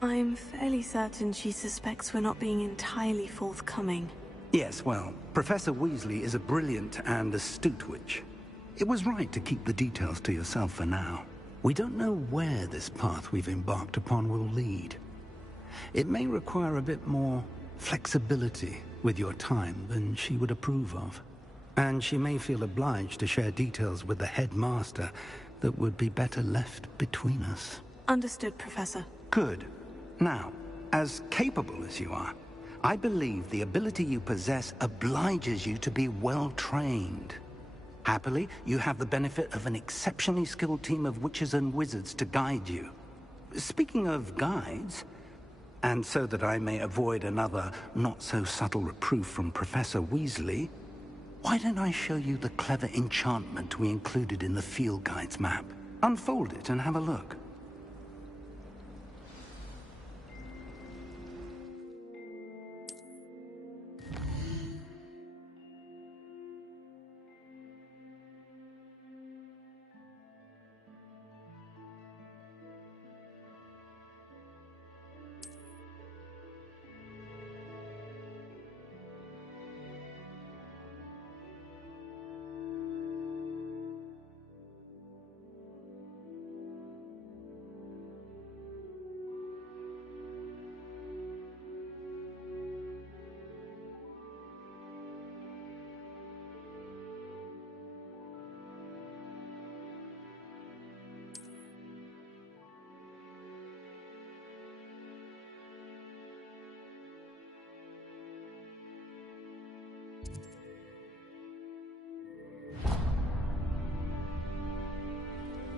I'm fairly certain she suspects we're not being entirely forthcoming. Yes, well, Professor Weasley is a brilliant and astute witch. It was right to keep the details to yourself for now. We don't know where this path we've embarked upon will lead. It may require a bit more flexibility with your time than she would approve of. And she may feel obliged to share details with the headmaster that would be better left between us. Understood, Professor. Good. Now, as capable as you are, I believe the ability you possess obliges you to be well-trained. Happily, you have the benefit of an exceptionally skilled team of witches and wizards to guide you. Speaking of guides, And so that I may avoid another not-so-subtle reproof from Professor Weasley, why don't I show you the clever enchantment we included in the field guide's map? Unfold it and have a look.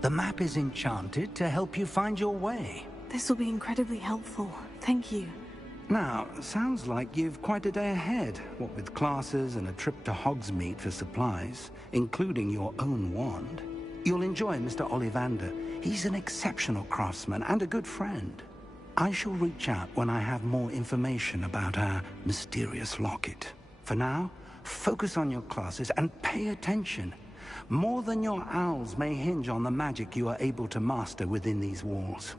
The map is enchanted to help you find your way. This will be incredibly helpful. Thank you. Now, sounds like you've quite a day ahead, what with classes and a trip to Hogsmeade for supplies, including your own wand. You'll enjoy Mr. Ollivander. He's an exceptional craftsman and a good friend. I shall reach out when I have more information about our mysterious locket. For now, focus on your classes and pay attention. More than your owls may hinge on the magic you are able to master within these walls.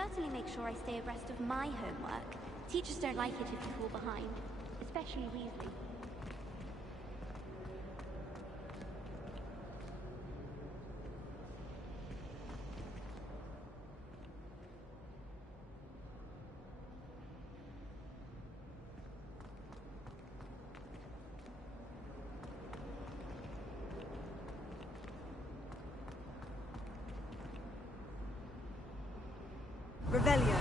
certainly make sure I stay abreast of my homework. Teachers don't like it if you fall behind, especially Weasley. Revelio.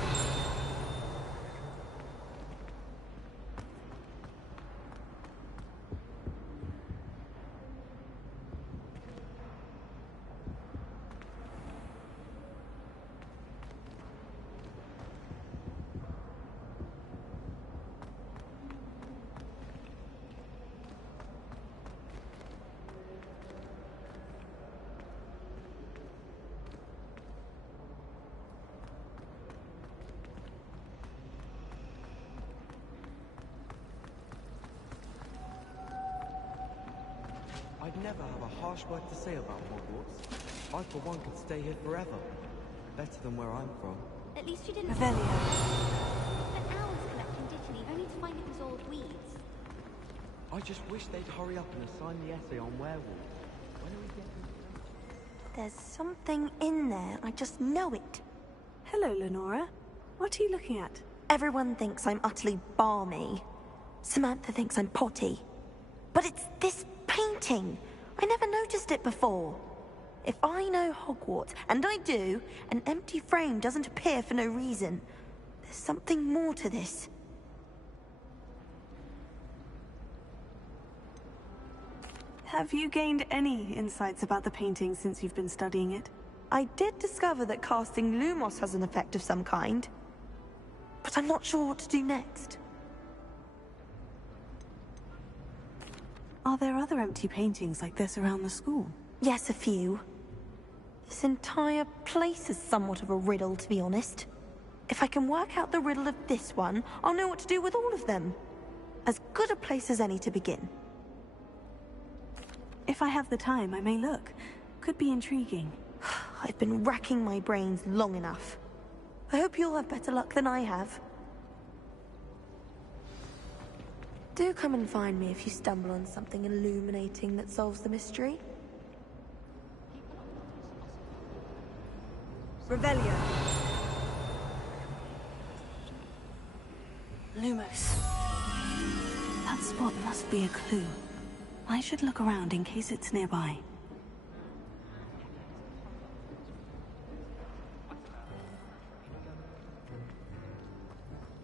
I'd never have a harsh word to say about Hogwarts. I, for one, could stay here forever. Better than where I'm from. At least you didn't Revelio. spend hours collecting Dittany only to find it was all weeds. I just wish they'd hurry up and assign the essay on werewolves. When are we getting... There's something in there. I just know it. Hello, Lenora. What are you looking at? Everyone thinks I'm utterly balmy. Samantha thinks I'm potty. But it's this painting. I never noticed it before. If I know Hogwarts, and I do, an empty frame doesn't appear for no reason. There's something more to this. Have you gained any insights about the painting since you've been studying it? I did discover that casting Lumos has an effect of some kind. But I'm not sure what to do next. Are there other empty paintings like this around the school? Yes, a few. This entire place is somewhat of a riddle, to be honest. If I can work out the riddle of this one, I'll know what to do with all of them. As good a place as any to begin. If I have the time, I may look. Could be intriguing. I've been racking my brains long enough. I hope you'll have better luck than I have. Do come and find me if you stumble on something illuminating that solves the mystery. Revelio. Lumos. That spot must be a clue. I should look around in case it's nearby.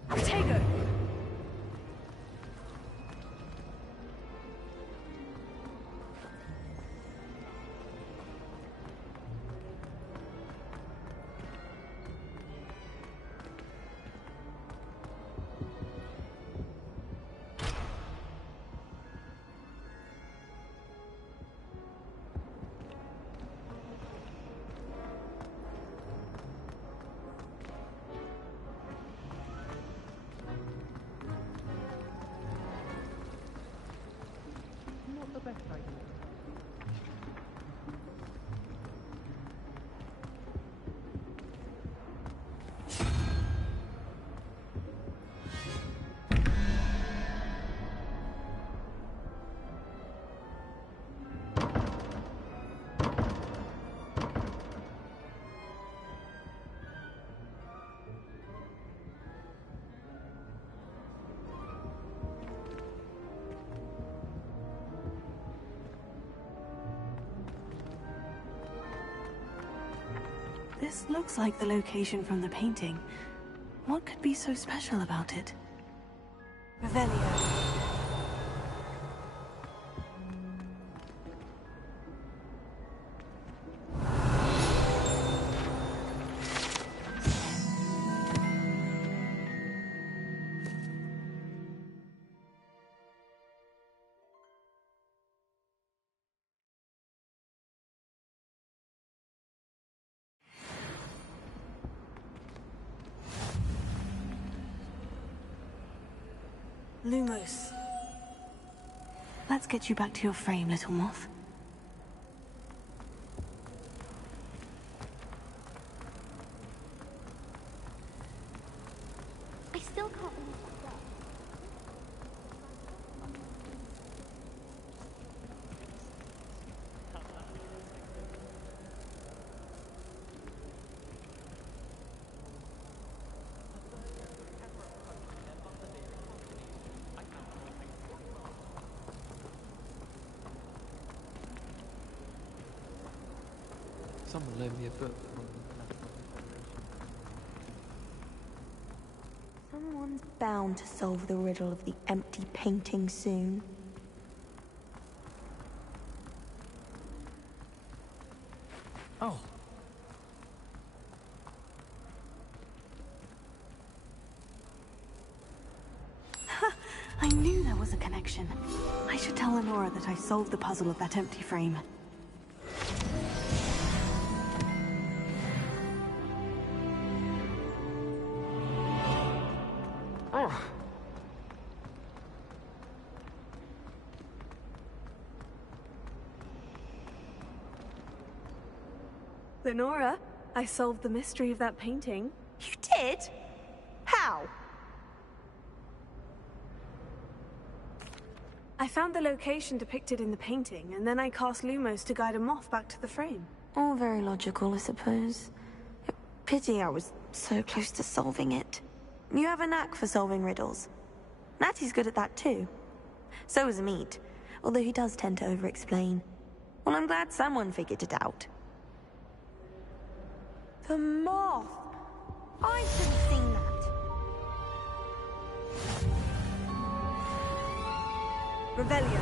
Protego! This looks like the location from the painting. What could be so special about it? Revelio. Lumos. Let's get you back to your frame, little moth. still can't believe that girl. Someone loaned me a book. Someone's bound to solve the riddle of the empty painting soon. Oh. I knew there was a connection. I should tell Lenora that I solved the puzzle of that empty frame. Lenora, I solved the mystery of that painting. You did? How? I found the location depicted in the painting, and then I cast Lumos to guide a moth back to the frame. All very logical, I suppose. Pity I was so close to solving it. You have a knack for solving riddles. Natty's good at that too. So is Amit, although he does tend to over-explain. Well, I'm glad someone figured it out. The moth! I should have seen that. Revelio.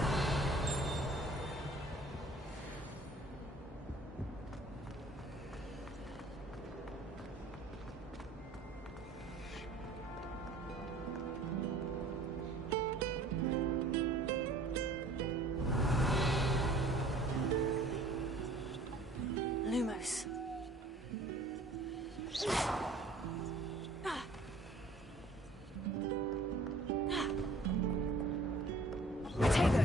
Lumos. Potato.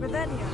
Revelio.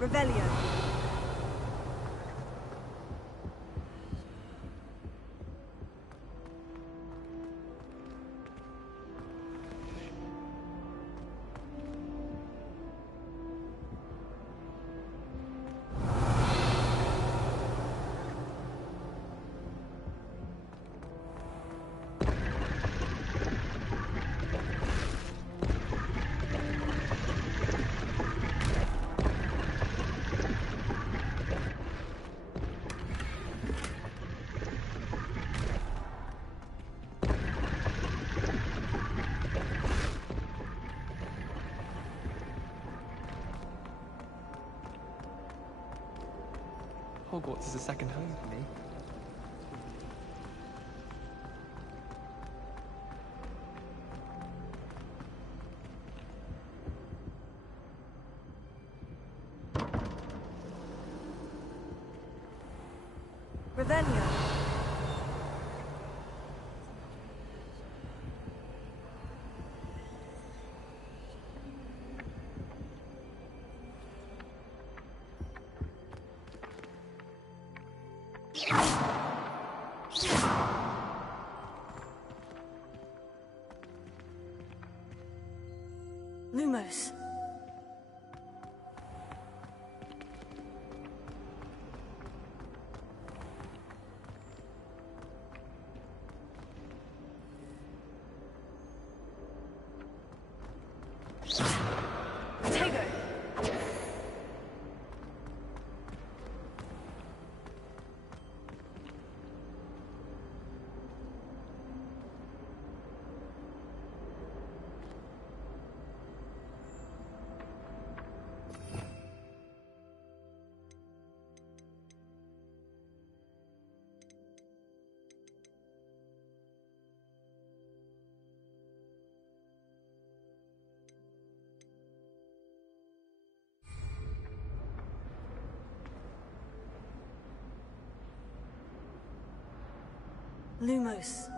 Revelio. Hogwarts is a second home for me. Revelio. Lumos. Tego. Lumos.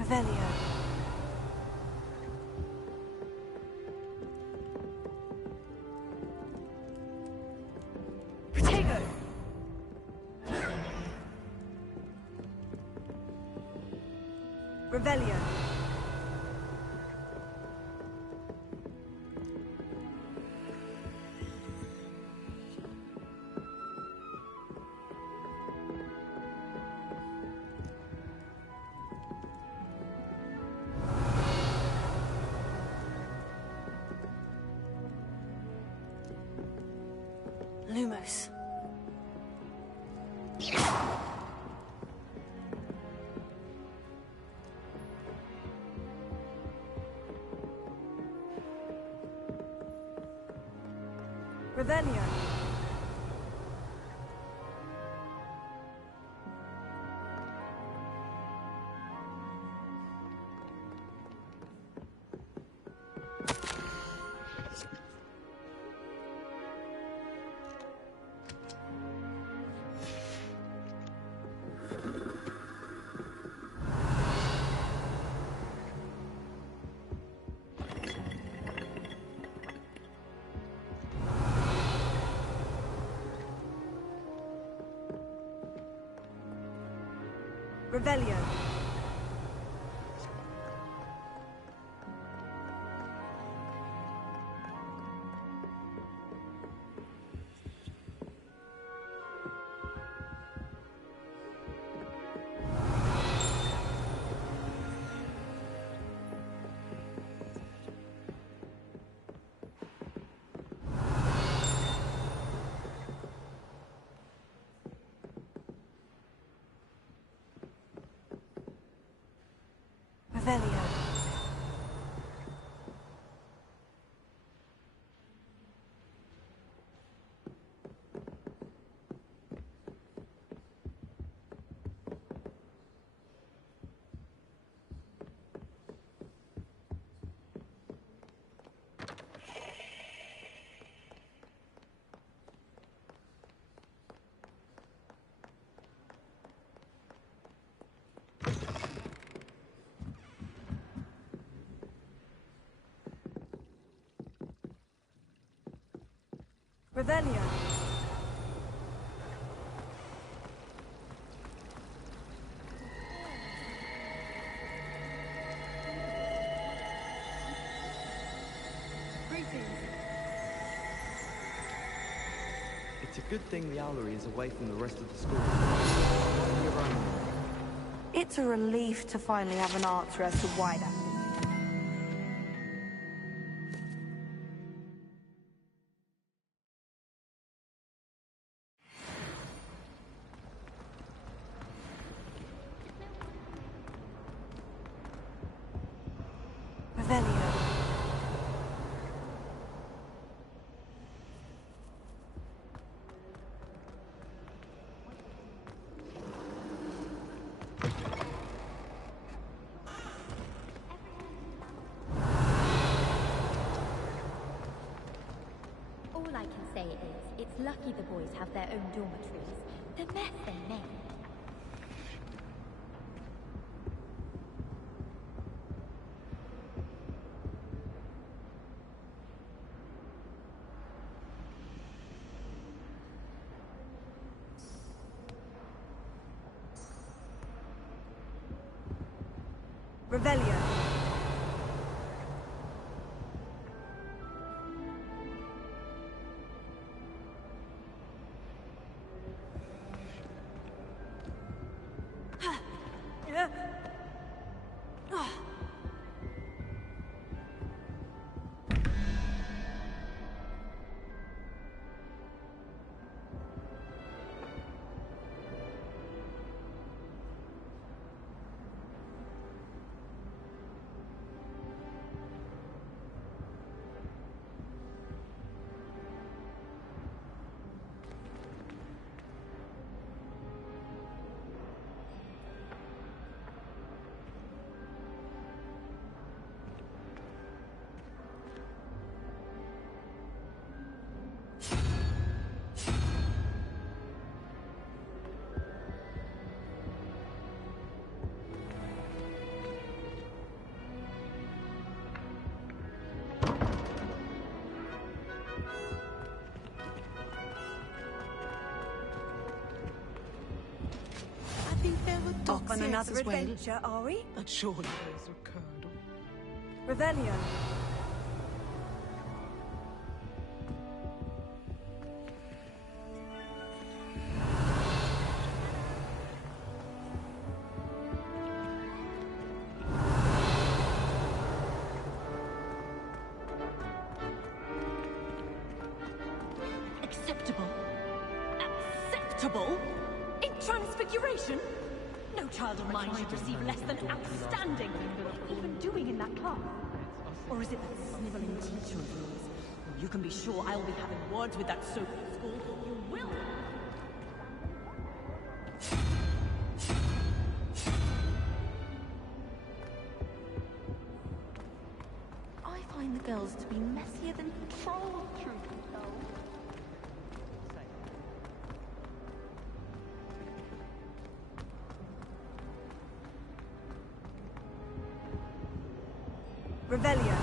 Revelio. Protego. Revelio. Lumos. Revelio. Revelio. Revelio. Revelio. Greetings. It's a good thing the owlery is away from the rest of the school. It's a relief to finally have an answer as to why that is. Revelio. All I can say is, it's lucky the boys have their own dormitories. The mess they make. Revelio. Off on another adventure, are we? But surely there's a curdle. Revelio. Acceptable? Acceptable? In transfiguration? No child of mine should receive less than outstanding. What are you even doing in that class? Or is it that sniveling teacher of yours? You can be sure I'll be having words with that so-called school. You will! I find the girls to be messier than trolls, truth be told. Revelio.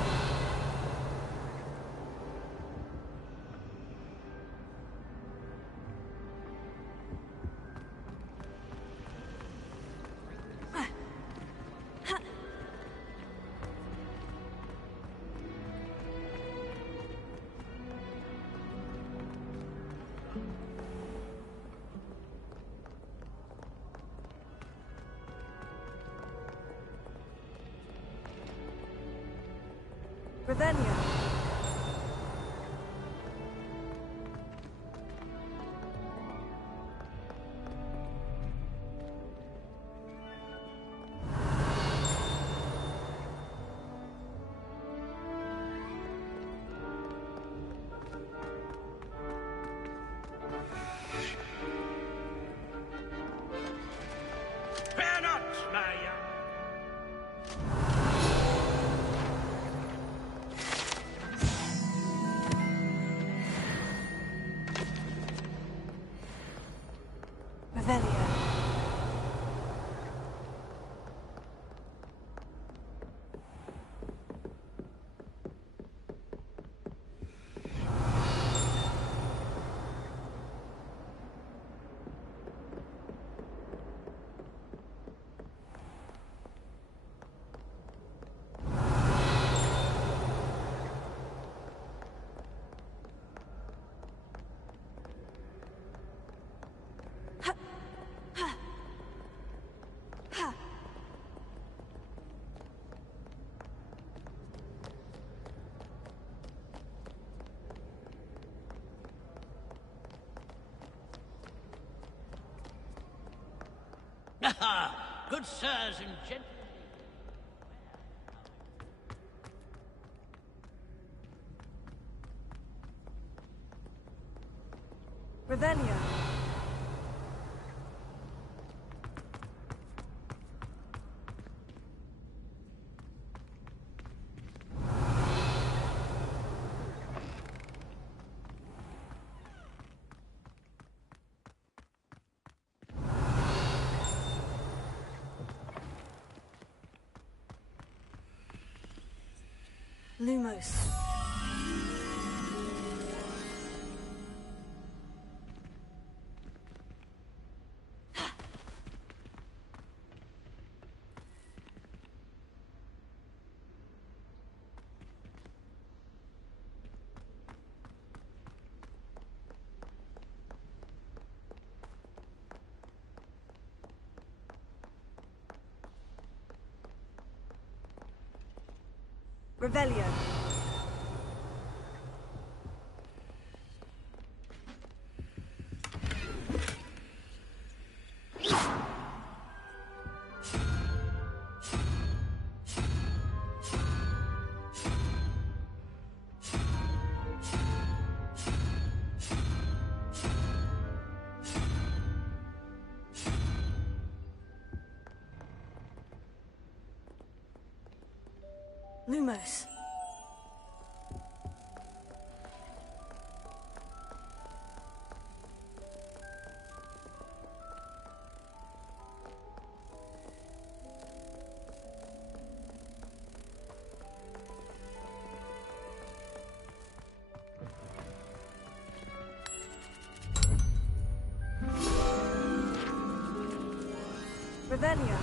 Revelio. Fear not, my young. Revelio. Good sirs and gentlemen. Revelio. Lumos. Revelio. Lumos. Revelio.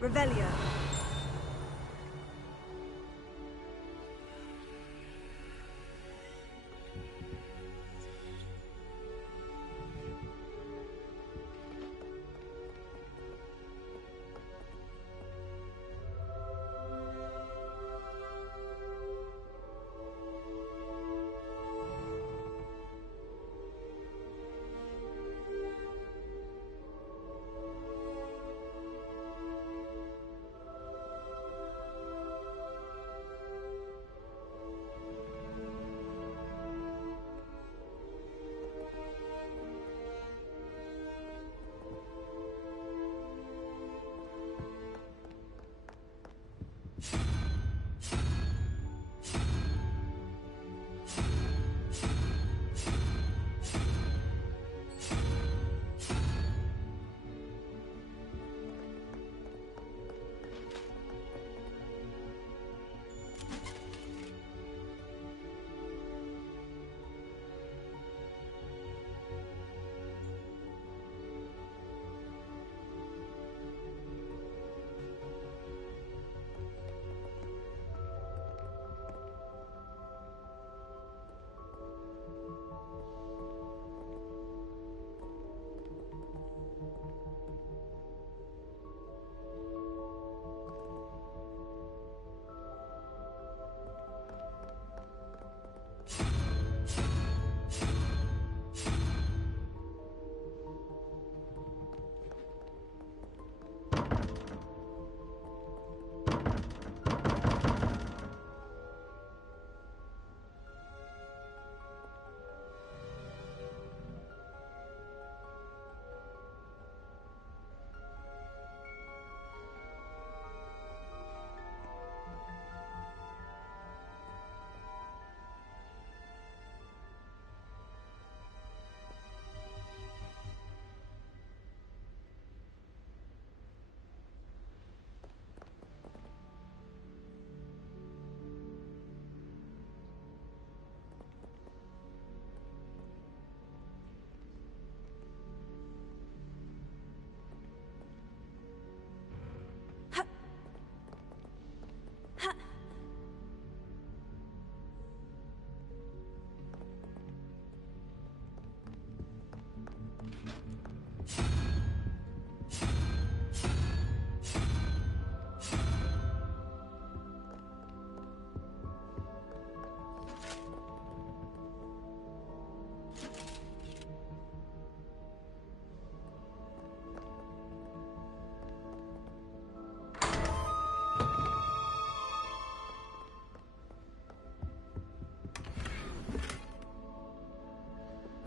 Revelio.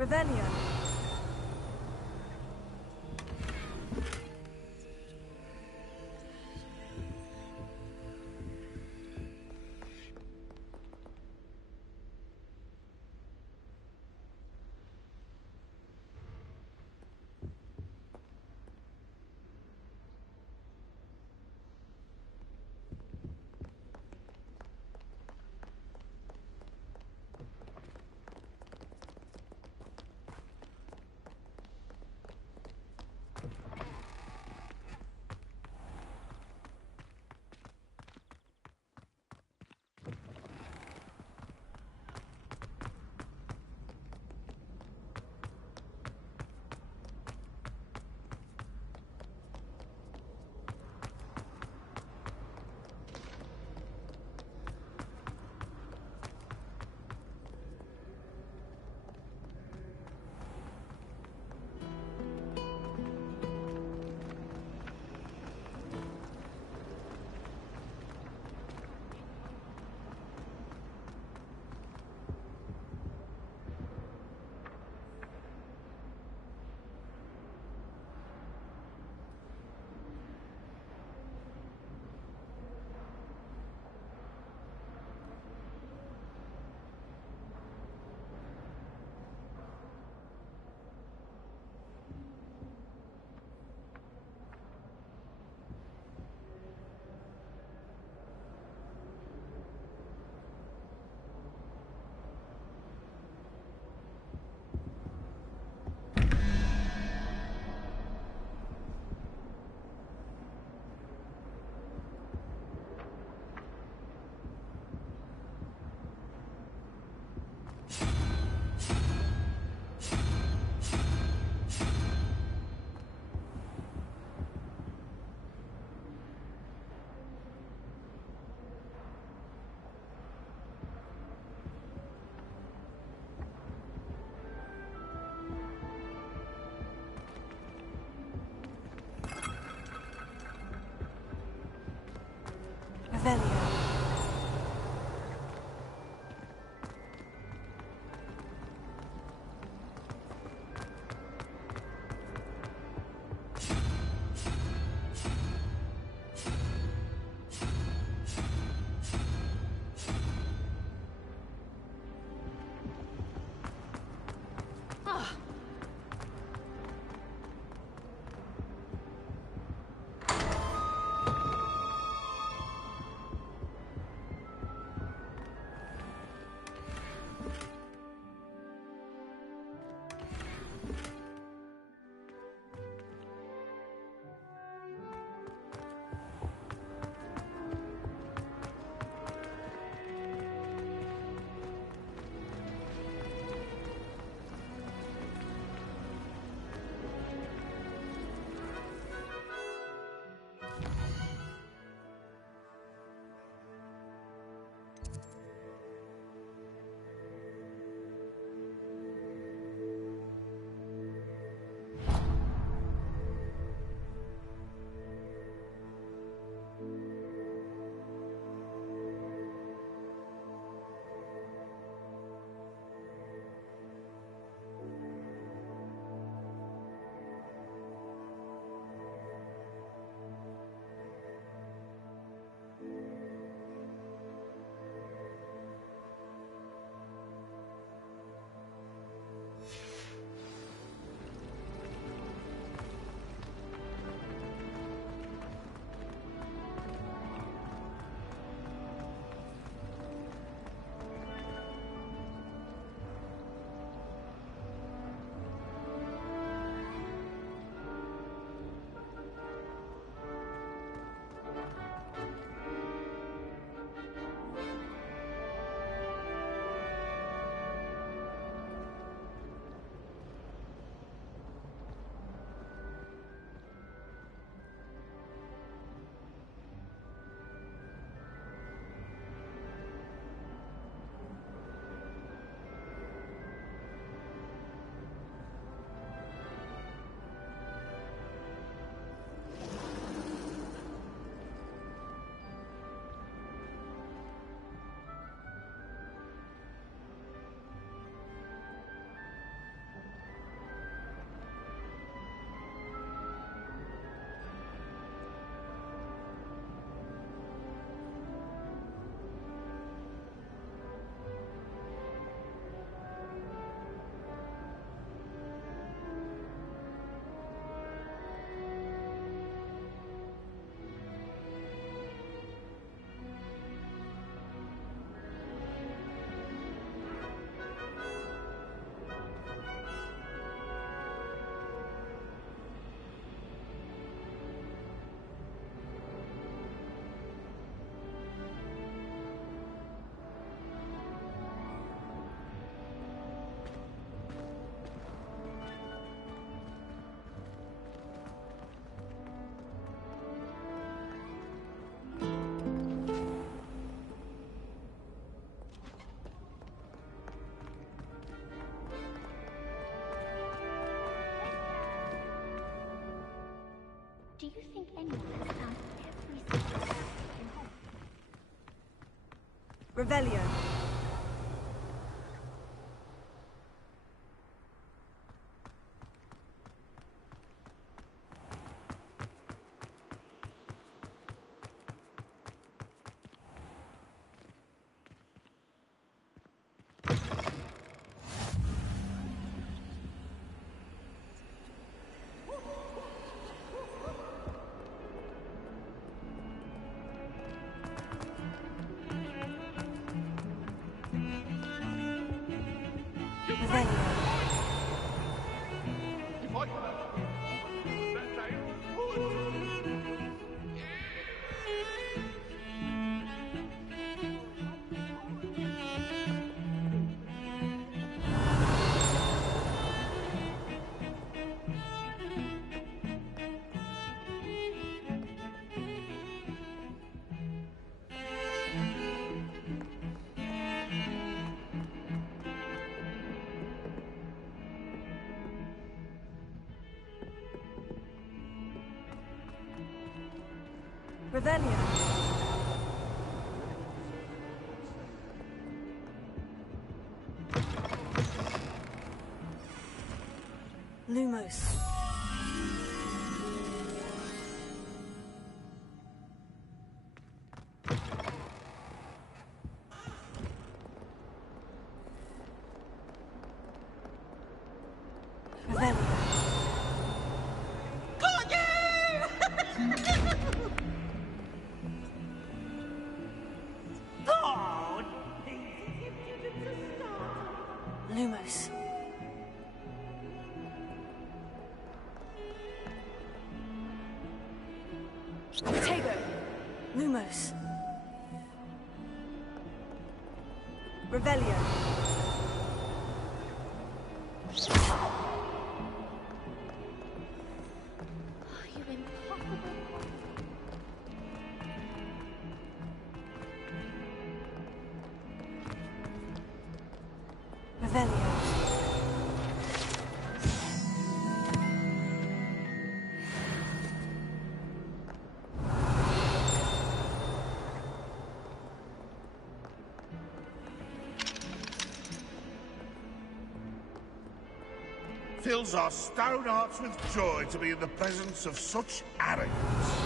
Revelio. Do you think anyone has found every single secret in Hogwarts? Revelio. Revelio. Lumos. Revelio. Lumos. Tego. Lumos. Revelio. You impossible. Revelio. Fills our stout hearts with joy to be in the presence of such arrogance.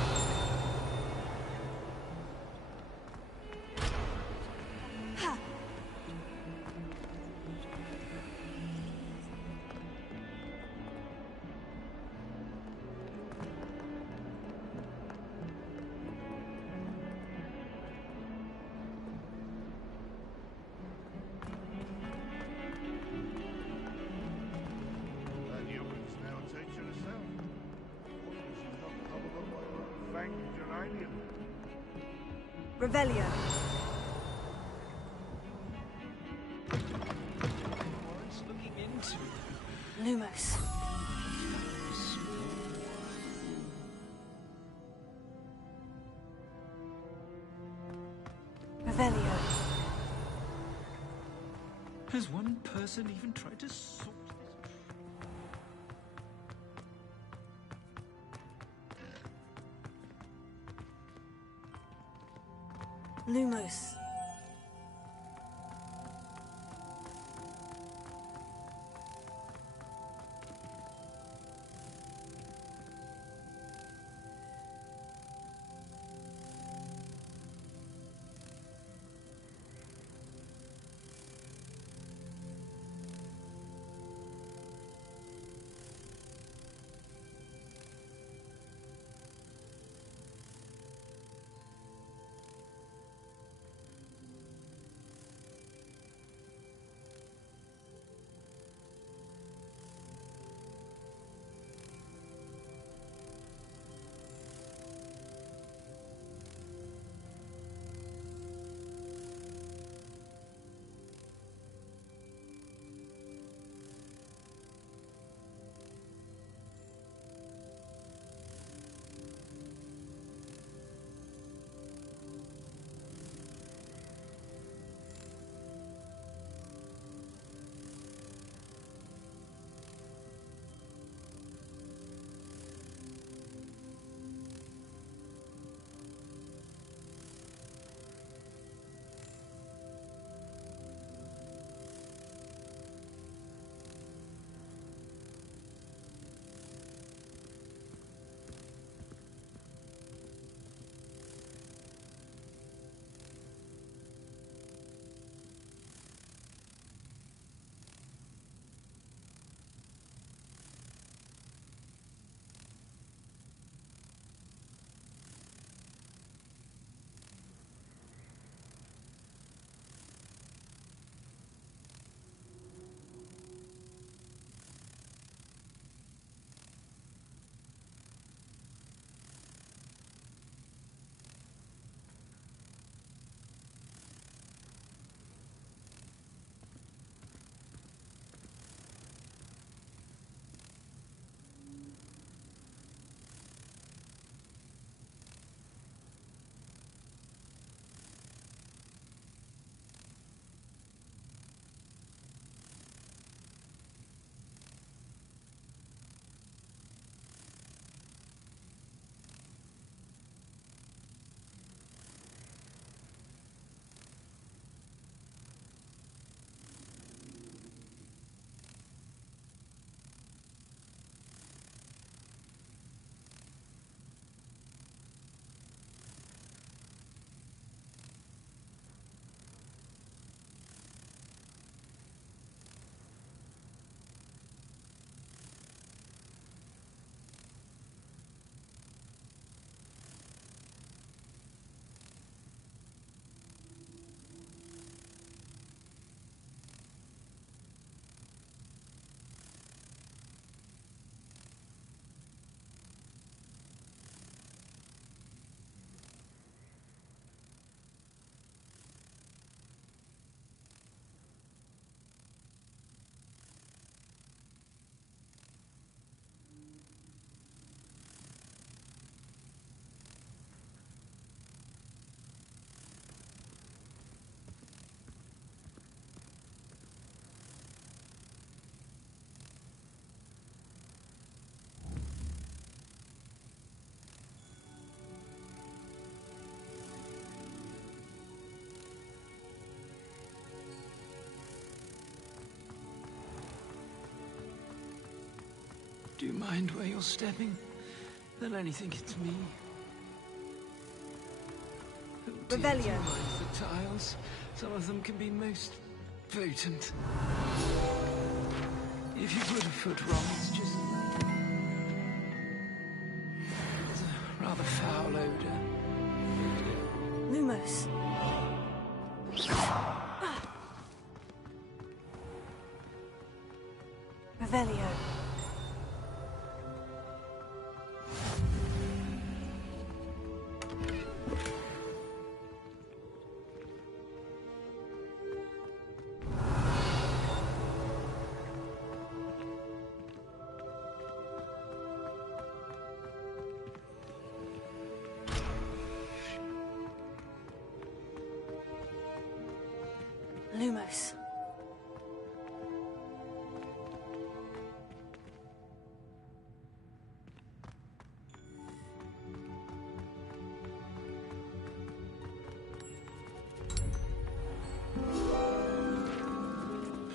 Revelio. Looking into Lumos. Revelio. Has one person even tried to sort Lumos. mind where you're stepping, they'll only think it's me. Revelio. Do mind the tiles. Some of them can be most potent. If you put a foot wrong, it's just... There's a rather foul odor. Lumos. Revelio. Lumos.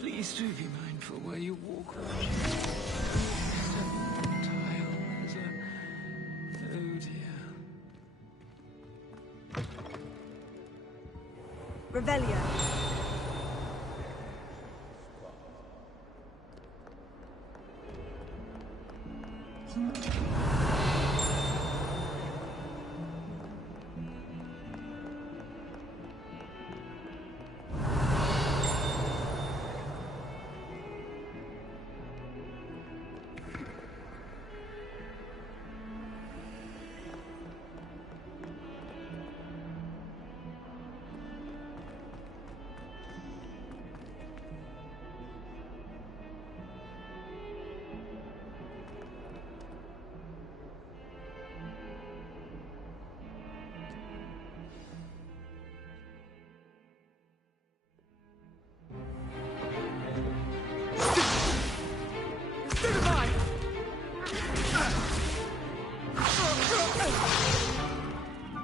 Please do be mindful where you walk. Step on the tile. There's a... Oh dear. Revelio.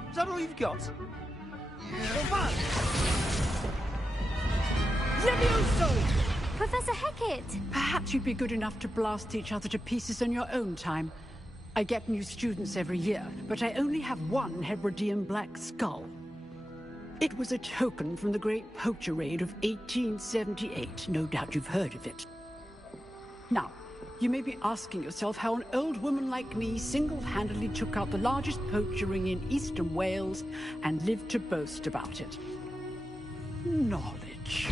Is that all you've got? Levioso! Professor Hecat! Perhaps you'd be good enough to blast each other to pieces in your own time. I get new students every year, but I only have one Hebridean black skull. It was a token from the Great Poacher Raid of 1878. No doubt you've heard of it. Now, you may be asking yourself how an old woman like me single-handedly took out the largest poacher ring in eastern Wales and lived to boast about it. Knowledge.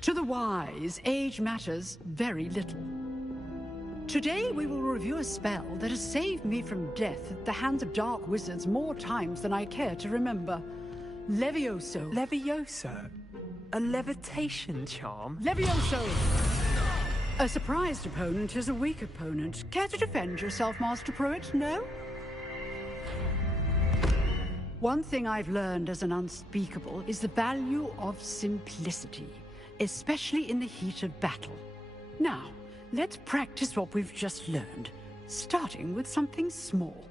To the wise, age matters very little. Today we will review a spell that has saved me from death at the hands of dark wizards more times than I care to remember. Levioso. Levioso? A levitation charm? Levioso! A surprised opponent is a weak opponent. Care to defend yourself, Master Pruitt? No? One thing I've learned as an unspeakable is the value of simplicity, especially in the heat of battle. Now, let's practice what we've just learned, starting with something small.